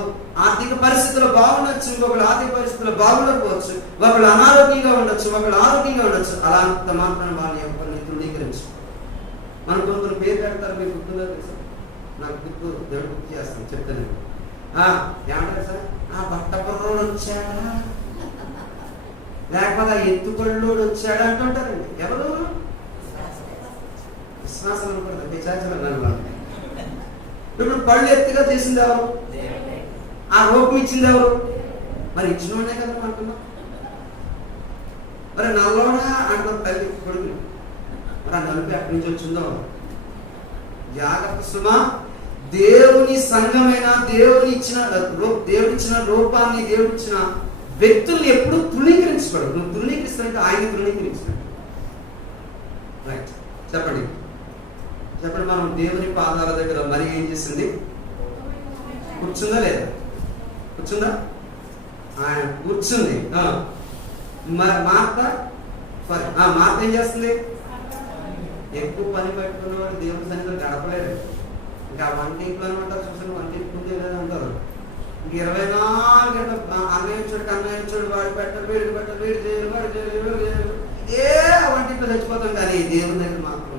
ఆర్థిక పరిస్థితులు బాగుండొచ్చు, ఇంకొకళ్ళు ఆర్థిక పరిస్థితులు బాగుండకపోవచ్చు, ఒకళ్ళు అనారోగ్యంగా ఉండొచ్చు, ఒకళ్ళు ఆరోగ్యంగా ఉండొచ్చు. అలా అంత మాత్రం వాళ్ళని ఎవరిని తృణీకరించు. మనం కొన్ని పేరు పెడతారు, మీకు గుర్తుందో తెలుసా? నాకు గుర్తు, దేవుడు గుర్తు చేస్తాను, చెప్తాను. ఏమంటారు సార్? బట్ట బుర్రోడు వచ్చాడా, లేకపోతే ఎత్తుకొళ్ళోడు వచ్చాడా అంటుంటారండి. ఎవరు? విశ్వాసం అనుకుంటారు, పిశాచాలు. ఇప్పుడు పళ్ళు ఎత్తుగా చేసింది ఎవరు? ఆ రూపం ఇచ్చింది ఎవరు? మరి ఇచ్చిన వాడే కదా అంటున్నాం. మరి నల్లోడా అంటున్నారు తల్లి కొడుకు. మరి ఆ నలుపు ఎక్కడి నుంచి వచ్చిందో? జాగ్రత్త సుమా. దేవుని సంఘమైన దేవుడిచ్చిన రూపాన్ని, దేవుడిచ్చిన వ్యక్తుల్ని ఎప్పుడు తృణీకరించకూడదు. నువ్వు తృణీకరిస్తానంటే ఆయన తృణీకరించినట్టు. రైట్, చెప్పండి చెప్పండి. మనం దేవుని పాదాల దగ్గర మరి ఏం చేసింది? కూర్చుందా లేదా? కూర్చుందా? ఆయన కూర్చుంది. మార్త ఏం చేస్తుంది? ఎక్కువ పని పెట్టుకున్న వాడు దేవుడి సన్నిధిలో గడపలేరు. ఇంకా వంటింట్లో అనమాట. చూసిన వంటింటి లేదా అంటారు. ఇంక 24 గంటలు అన్నయ్య చూడు వాడు పెట్టరు, వీడికి పెట్టరు, వీడు చేయరు, వాడు చేయరు, ఇదే వంటింట్లో చచ్చిపోతాం. కానీ దేవుని దగ్గర మాత్రం,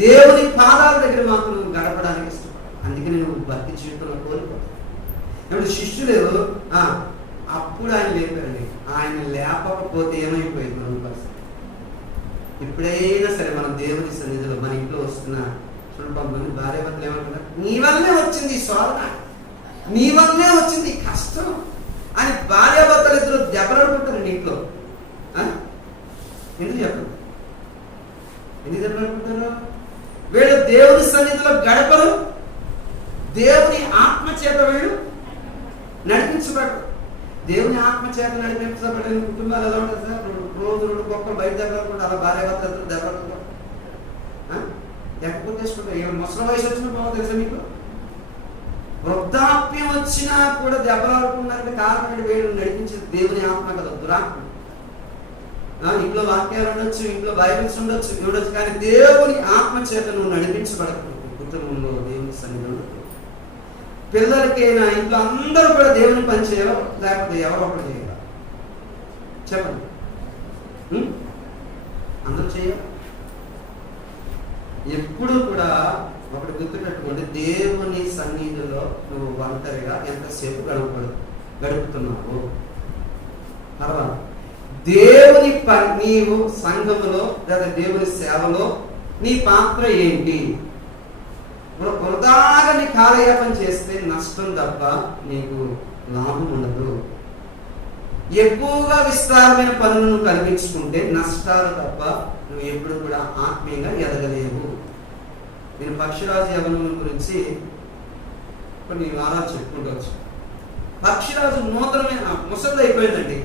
దేవుని పాదాల దగ్గర మాత్రం గడపడానికి ఇష్టపడతాను. అందుకే నేను భక్తి జీవితంలో కోల్పోతాను. ఇప్పుడు శిష్యులు అప్పుడు ఆయన లేపారండి. ఆయన లేపకపోతే ఏమైపోయింది మన పరిస్థితి? ఎప్పుడైనా సరే మనం దేవుని సన్నిధిలో మన ఇంట్లో వస్తున్న చూడండి, భార్య భర్తలు ఏమంటున్నారు? నీ వల్లనే వచ్చింది ఈ శోధన, నీ వల్లనే వచ్చింది ఈ కష్టం అని భార్యాభర్తలు ఇద్దరు దెబ్బలాడుకుంటారండి ఇంట్లో. ఎందుకు చెప్పండి? ఎందుకు దెబ్బలాడుకుంటారు? వీళ్ళు దేవుని సన్నిధిలో గడపరు, దేవుని ఆత్మ చేత వీళ్ళు నడిపించబడరు. దేవుని ఆత్మ చేత నడిపించబడిన కుటుంబాలు ఎలా ఉంటుంది సార్? రోజు 2 కుక్కలు బయట దెబ్బలాడుకుంటే అలా భార్యాభర్తలు దెబ్బలాడుకుంటారు. ఎక్కడ తీసుకుంటారు? ఏమైనా ముసలి వయసు వచ్చినా బాగా తెలుసా మీకు? వృద్ధాప్యం వచ్చినా కూడా దెబ్బలాడుకున్నారంటే కారణం వీళ్ళు నడిపించేది దేవుని ఆత్మ కదా, దురాత్మ. ఇంట్లో వాక్యాలు ఉండొచ్చు, ఇంట్లో బైబిల్స్ ఉండొచ్చు, ఉండొచ్చు, కానీ దేవుని ఆత్మ చేత నువ్వు నడిపించబడకూడదు. కుటుంబంలో దేవుని సన్నిధిలో పిల్లలకైనా ఇంట్లో అందరూ కూడా దేవుని పని చేయాలి, లేకపోతే ఎవరో ఒకరు చేయాలి. చెప్పండి, అందరూ చేయాలి. ఎప్పుడు కూడా ఒకటి గుర్తుపెట్టుకోండి, దేవుని సన్నిధిలో నువ్వు ఒంటరిగా ఎంతసేపు గడుపుతున్నావు. తర్వాత దేవుని పని, నీవు సంఘములో లేదా దేవుని సేవలో నీ పాత్ర ఏంటి? వృధాగా నీ కాలయాపన చేస్తే నష్టం తప్ప నీకు లాభం ఉండదు. ఎక్కువగా విస్తారమైన పనులను కలిగించుకుంటే నష్టాలు తప్ప నువ్వు ఎప్పుడు కూడా ఆత్మీయంగా ఎదగలేవు. నేను పక్షిరాజు యవనం గురించి కొన్ని వారాలు చెప్పుకుంటవచ్చు. పక్షిరాజు నూతనమైన ముసలి అయిపోయిందండి.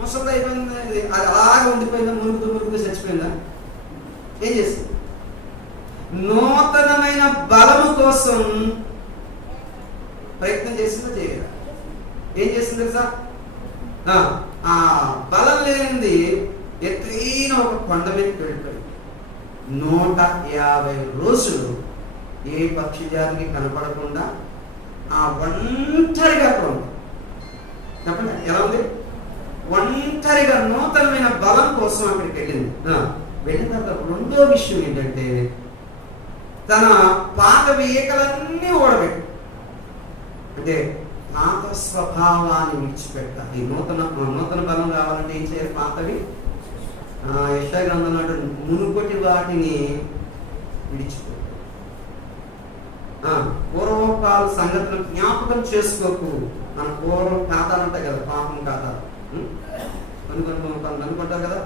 ముసలి అయిపోయింది, అది అలాగే ఉండిపోయిందా? మురుగుతూ చచ్చిపోయిందా? ఏం చేసింది? నూతనమైన బలము కోసం ప్రయత్నం చేసిందా? చేయలేదా? ఏం చేసింది తెలుసా? ఆ బలం లేనిది ఎత్తైన ఒక కొండ మీదకి వెళ్ళిపోయింది. 150 రోజులు ఏ పక్షి జాతికి కనపడకుండా ఆ ఒంటరిగా అక్కడ ఉంది. చెప్పండి, ఎలా ఉంది? ఒంటరిగా నూతనమైన బలం కోసం అక్కడికి వెళ్ళింది. వెళ్ళిన తర్వాత రెండో విషయం ఏంటంటే, తన పాత ఈకలన్నీ ఓడబెట్టి, అంటే పాత స్వభావాన్ని విడిచిపెట్టాలి. నూతన బలం రావాలంటే ఏం చేయాలి? పాతవి యెషయా గ్రంథం నాడు మునుపటి వాటిని విడిచిపెట్టాలి. పూర్వకాల సంగతులను జ్ఞాపకం చేసుకోకు. మన పూర్వం ఖాతాలు ఉంటాయి కదా, పాపం ఖాతాలు అనుకుంటారు కదా.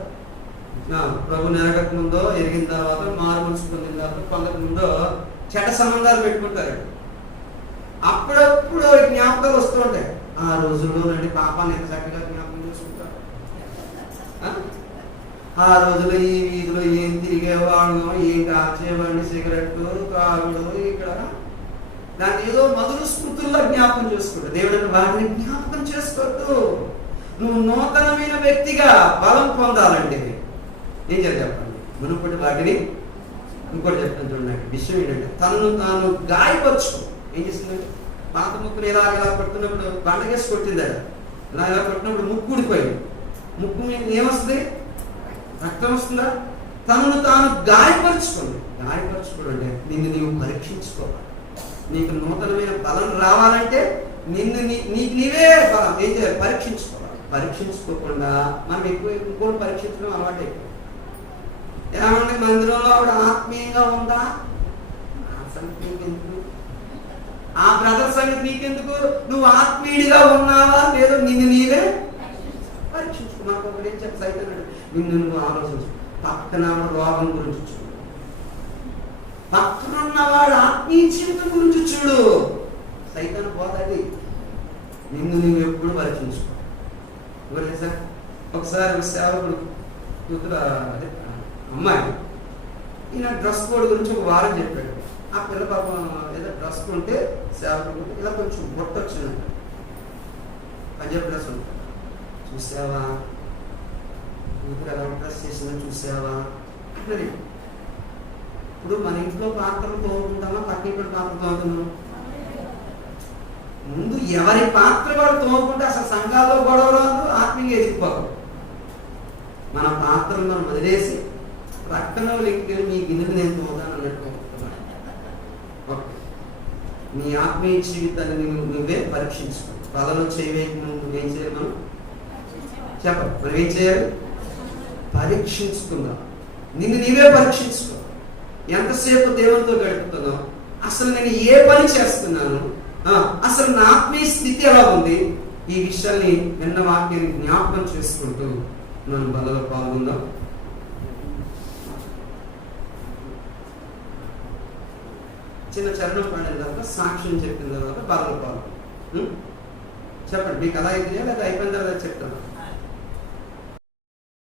ప్రభు నెరగక ముందో, ఎరిగిన తర్వాత, మారు మనసు పొందిన తర్వాత, పొందక ముందో చెడ్డ సంబంధాలు పెట్టుకుంటారు. అప్పుడప్పుడు జ్ఞాపకాలు వస్తూ ఉంటాయి. ఆ రోజుల్లో నుండి పాపాన్ని ఎంత చక్కగా జ్ఞాపకం చేసుకుంటారు. ఆ రోజులో ఈ వీధిలో ఏం తిరిగేవాడు, ఏం కాల్చేవాడిని, సిగరెట్ తాగుడు, ఇక్కడ దాన్ని ఏదో మధుర స్మృతుల్లో జ్ఞాపకం చేసుకోవద్దు. దేవుడిని వాటిని జ్ఞాపకం చేసుకోవద్దు. నువ్వు నూతనమైన వ్యక్తిగా బలం పొందాలంటే ఏం చేయాలి చెప్పండి? మునుపటి వాటిని ఇంకోటి చెప్తాను చూడండి. విషయం ఏంటంటే తనను తాను గాయపరచు. ఏం చేసిందంటే పాత ముక్కుని ఇలా కొడుతున్నప్పుడు బండకేసి కొట్టింది. ఇలా కొట్టినప్పుడు ముక్కు ఊడిపోయింది. ముక్కు మీద ఏమొస్తుంది? రక్తం వస్తుందా? తనను తాను గాయపరచుకోండి. గాయపరచుకోవడం అంటే నిన్ను నీవు పరీక్షించుకోవాలి. నీకు నూతనమైన బలం రావాలంటే నీకు నీవే బలం ఏం చేయాలి? పరీక్షించుకోవాలి. పరీక్షించుకోకుండా మనం ఎక్కువ ఇంకోటి పరీక్షించడం అలవాటు ఎక్కువ. ఏమంటే మందిరంలో ఆవిడ ఆత్మీయంగా ఉందా? ఆ సంగతి నీకెందుకు? ఆ బ్రదర్ సంగతి నీకెందుకు? నువ్వు ఆత్మీయుడిగా ఉన్నావా లేదో నిన్ను నీవే పరీక్షించుకో. మనకు ఒకటి ఏం చెప్పి సైతం నిన్ను నువ్వు ఆలోచించు. పక్కన రోగం గురించి చూడు, పక్కన ఉన్నవాడు ఆత్మీయ జీవితం గురించి చూడు. సైతం పోతాది. నిన్ను నువ్వు ఎప్పుడు పరీక్షించుకో. సార్ ఒకసారి సేవకుడు కూతురు అదే అమ్మాయి ఈయన డ్రెస్ కోడ్ గురించి ఒక వారం చెప్పాడు. ఆ పిల్ల పాపం ఏదో డ్రెస్ కొంటే సేవకుడు ఇలా కొంచెం బొట్ట వచ్చిందంట. పంజాబ్ డ్రెస్ ఉంటుంది. చూసావా కూతురు ఎలా డ్రెస్ చేసిందని చూసావా అంటే ఇప్పుడు మన ఇంట్లో పాత్రలు తోముకుంటామా పక్క ఇంట్లో పాత్ర తోముతున్నాం? ముందు ఎవరి పాత్ర వాడు తోముకుంటే అసలు సంఘాల్లో గొడవలు ఆత్మీయంగా ఎదిగిపోతాం. మన పాత్రలు మనం వదిలేసి పక్కన వాళ్ళకి మీ గిన్నెలు నేను తోముతాను అన్నట్టు ఓకే. నీ ఆత్మీయ జీవితాన్ని నువ్వే పరీక్షించుకో. పదలో చేయవేకి నువ్వు ఏం చేయాలి? మనం చెప్పండి, మనం ఏం చేయాలి? పరీక్షించుకుందాం. నిన్ను నీవే పరీక్షించుకో. ఎంతసేపు దేవునితో గడుపుతున్నావు? అసలు నేను ఏ పని చేస్తున్నాను? అసలు నా ఆత్మీయ స్థితి ఎలా ఉంది? ఈ విషయాన్ని నిన్న వాక్యాన్ని జ్ఞాపకం చేసుకుంటూ మనం బలలో పాల్గొందాం. చిన్న చరణం పాడిన తర్వాత సాక్ష్యం చెప్పిన తర్వాత బలలో పాల్గొందాం. చెప్పండి, మీకు అలా అయితే లేదా అయిపోయిన తర్వాత చెప్తాను.